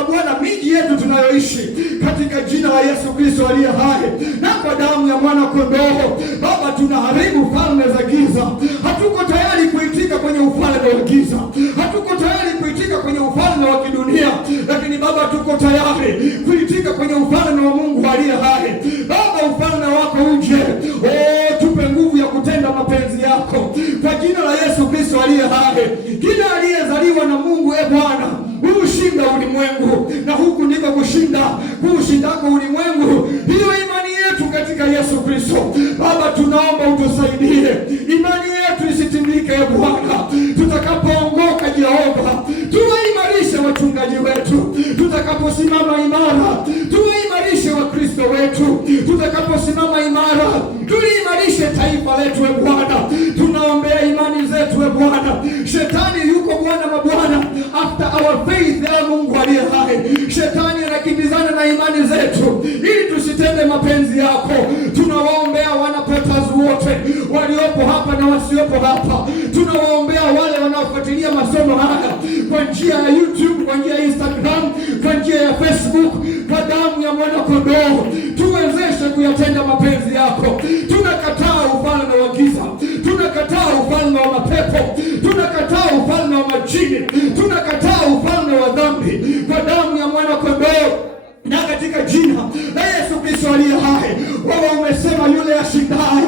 Bwana miji yetu tunayoishi, katika jina la Yesu Kristo aliye hai, na kwa damu ya mwana kondoo. Baba, tunaharibu falme za giza. Hatuko tayari kuitika kwenye ufalme wa giza, hatuko tayari kuitika kwenye ufalme wa kidunia, lakini Baba tuko tayari kuitika kwenye ufalme wa Mungu aliye hai. Baba, ufalme wako uje, tupe nguvu ya kutenda mapenzi yako kwa jina la Yesu Kristo aliye hai. Kila aliyezaliwa na Mungu Bwana ushinda ulimwengu, na huku ndiko kushinda kuushindako ulimwengu, hiyo imani yetu katika Yesu Kristo. Baba, tunaomba utusaidie imani yetu isitimike Bwana, tutakapoongoka Jehova, tuwaimarishe wachungaji wetu, tutakaposimama imara, tuwaimarishe Wakristo wetu, tutakaposimama imara, tuliimarishe taifa letu Bwana. Tunaombea imani zetu Bwana. Shetani yuko Bwana mabwana after our faith, Mungu aliye hai. Shetani anakimbizana na imani zetu ili tusitende mapenzi yako. Tunawaombea wana Porters wote waliopo hapa na wasiopo hapa. Tunawaombea wale wanaofuatilia masomo haya kwa njia ya YouTube, kwa njia ya Instagram, kwa njia ya Facebook. Kwa damu ya mwana kondoo, tuwezeshe kuyatenda mapenzi yako. Tunakataa ufalme wa giza, tunakataa ufalme wa mapepo, tunakataa ufalme wa majini, tunakataa ufalme wa dhambi kwa damu ya mwana kondoo, na katika jina la Yesu Kristo aliye hai. Wewe umesema yule ashindaye,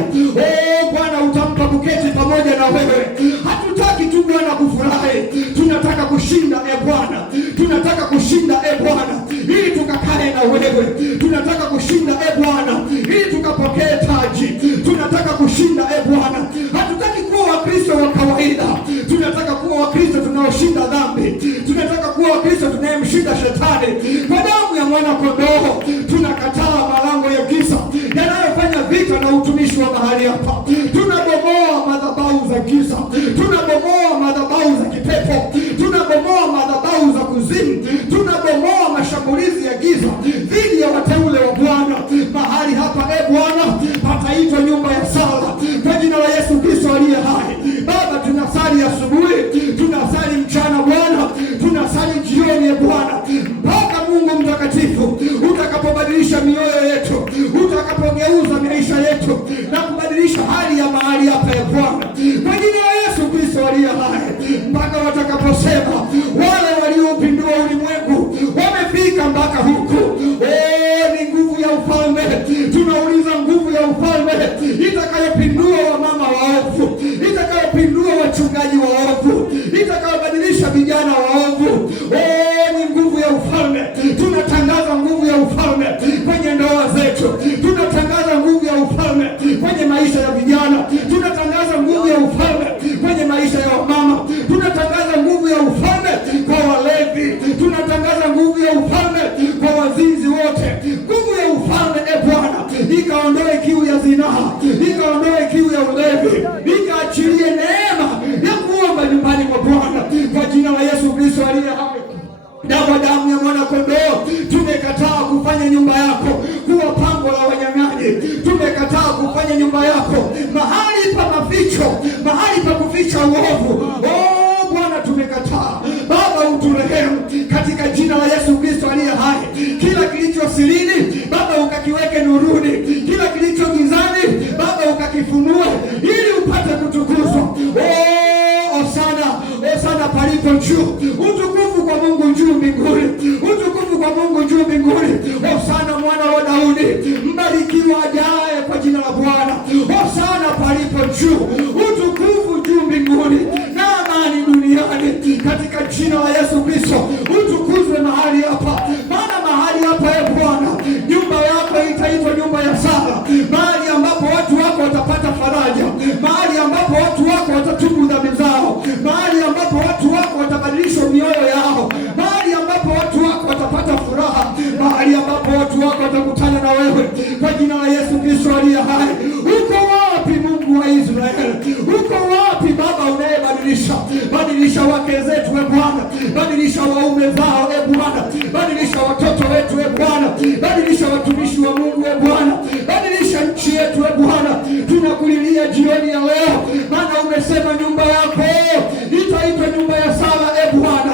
Bwana, utampa kuketi pamoja na wewe. Hatutaki tu Bwana kufurahi, tunataka kushinda Bwana, tunataka kushinda Bwana ili tukakae na wewe. Tunataka kushinda Bwana ili tukapokee taji. Tunataka kushinda Bwana. Hatutaki kuwa Wakristo wa kawaida, tunataka kuwa Wakristo tunaoshinda dhambi. Tunataka kuwa Wakristo tunayemshinda shetani kwa damu ya mwana kondoo. Tunakataa malango ya giza yanayofanya vita na utumishi wa mahali hapa. Tunabomoa madhabahu za giza, tunabomoa madhabahu za kipepo, tunabomoa madhabahu za kuzimu, tunabomoa mashambulizi ya giza dhidi ya wateule wa Bwana. Mahali hapa Bwana pataitwa nyumba ya sala kwa jina la Yesu Kristo aliye hai. Baba, tunasali asubuhi, tunasali mchana Bwana, tunasali jioni Bwana, mpaka Mungu mtakatifu utakapobadilisha mioyo yetu, utakapogeuza maisha yetu na kubadilisha hali ya mahali hapa Bwana, kwa jina la Yesu Kristo aliye hai, mpaka watakapo itakayopindua wachungaji waovu, itakayobadilisha vijana waovu. Ni nguvu ya ufalme. Tunatangaza nguvu ya ufalme kwenye ndoa zetu, tunatangaza nguvu ya ufalme kwenye maisha ya vijana, tunatangaza nguvu ya ufalme kwenye maisha ya wamama, tunatangaza nguvu ya ufalme kwa walevi, tunatangaza nguvu ya ufalme kwa wazinzi wote. Nguvu ya ufalme, Bwana, ikaondoe kiu ya zinaa, ikaondoe kiu ya ulevi, ikaachilie neema ya kuomba nyumbani mwa Bwana kwa jina la Yesu Kristo aliye hai. Na kwa damu ya mwana kondoo tumekataa kufanya nyumba yako kuwa pango la wanyang'anyi. Tumekataa kufanya nyumba yako mahali pa maficho, mahali pa kuficha uovu. Bwana, tumekataa. Baba, uturehemu katika jina la Yesu Kristo aliye hai. Kila kilicho sirini, Baba, ukakiweke nuruni. Kila kilicho gizani, Baba, ukakifunue ili upate kutukuzwa. Osana palipo juu. Utukufu kwa Mungu juu mbinguni. Utukufu kwa Mungu juu mbinguni. Osana mwana wa Daudi, mbarikiwa ajaye kwa jina la Bwana. Osana palipo juu. Utukufu juu mbinguni na amani duniani katika jina la Yesu Kristo. Utukuzwe mahali hapa, maana mahali hapa, Bwana, nyumba yako itaitwa nyumba ya sala, mahali ambapo watu wako watapata faraja, mahali ambapo watu wako watatubu dhambi zao, mahali ambapo watu wako watabadilishwa mioyo yao, mahali ambapo watu wako watapata furaha, mahali ambapo watu wako watakutana na wewe kwa jina la Yesu Kristo aliye hai. Uko wapi Mungu wa Israeli? Uko wapi Baba unayebadilisha? Badilisha wake zetu, Bwana, badilisha waume zao, Bwana, badilisha watoto wetu, Bwana, badilisha watumishi wa Mungu, Bwana, badilisha nchi yetu, Bwana. Tunakulilia jioni ya leo, maana umesema nyumba yako itaitwa nyumba ya sala, Bwana.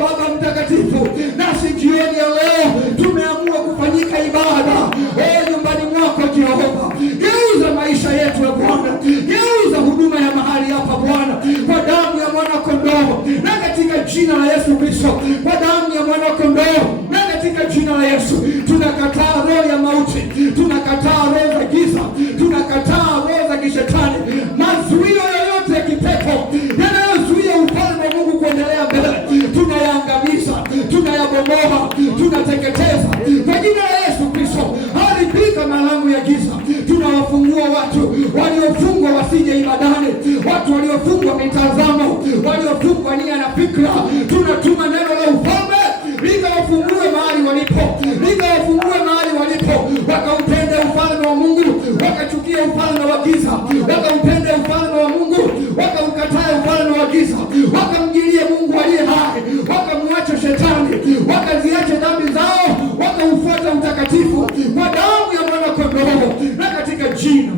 Baba mtakatifu, nasi jioni ya leo tumeamua kufanyika ibada nyumbani mwako, Jehova. Geuza maisha yetu, Bwana, geuza huduma ya mahali hapa, Bwana, kwa damu ya mwana kondoo na katika jina la Yesu Kristo, kwa damu ya mwana kondoo na katika jina la Yesu. Tunakataa roho ya mauti, tunakataa roho za giza, tunakataa roho za kishetani, mazuio yoyote ya kipepo yanayozuia ufalme wa Mungu kuendelea mbele, tunayaangamiza, tunayabomoa, tunateketeza kwa jina la Yesu Kristo. Haribika malango ya giza. Tunawafungua watu waliofungwa wasije ibadani, watu waliofungwa mitazamo, waliofungwa nia na fikra. Tunatuma neno la ufalme likawafungue mahali walipo, likawafungue mahali walipo, wakaupende ufalme wa Mungu, wakachukia ufalme wa giza, wakaupende ufalme wa Mungu, wakaukatae ufalme wa giza, wakamjilie Mungu aliye hai, wakamwacha shetani, wakaziache dhambi zao, wakaufuata utakatifu kwa damu ya mwana kondoo na katika jina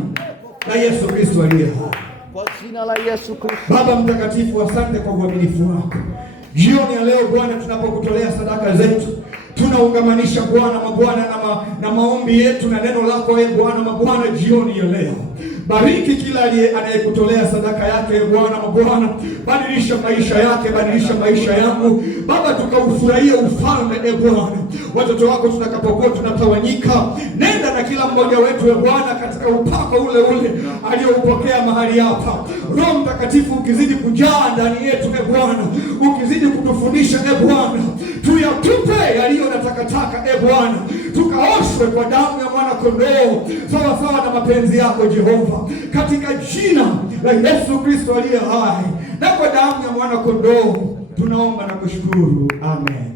la Yesu Kristo aliye hai. Kwa jina la Yesu Kristo. Baba mtakatifu, asante kwa uaminifu wako. Jioni ya leo Bwana, tunapokutolea sadaka zetu, tunaungamanisha Bwana mabwana na maombi yetu na neno lako, Bwana mabwana. Jioni ya leo bariki kila anayekutolea sadaka yake, Bwana mabwana. Badilisha maisha yake, badilisha maisha yangu Baba, tukaufurahia ufalme, Bwana. Watoto wako tutakapokuwa tunatawanyika, nenda na kila mmoja wetu, Bwana, katika upako ule ule alioupokea mahali hapa. Roho Mtakatifu ukizidi kujaa ndani yetu, Bwana, ukizidi kutufundisha, Bwana, tuyatupe yaliyo na takataka, Bwana, tukaoshwe kwa damu ya mwana kondoo sawa sawa na mapenzi yako, Jehova, katika jina la Yesu Kristo aliye hai, na kwa damu ya mwana kondoo tunaomba na kushukuru, amen.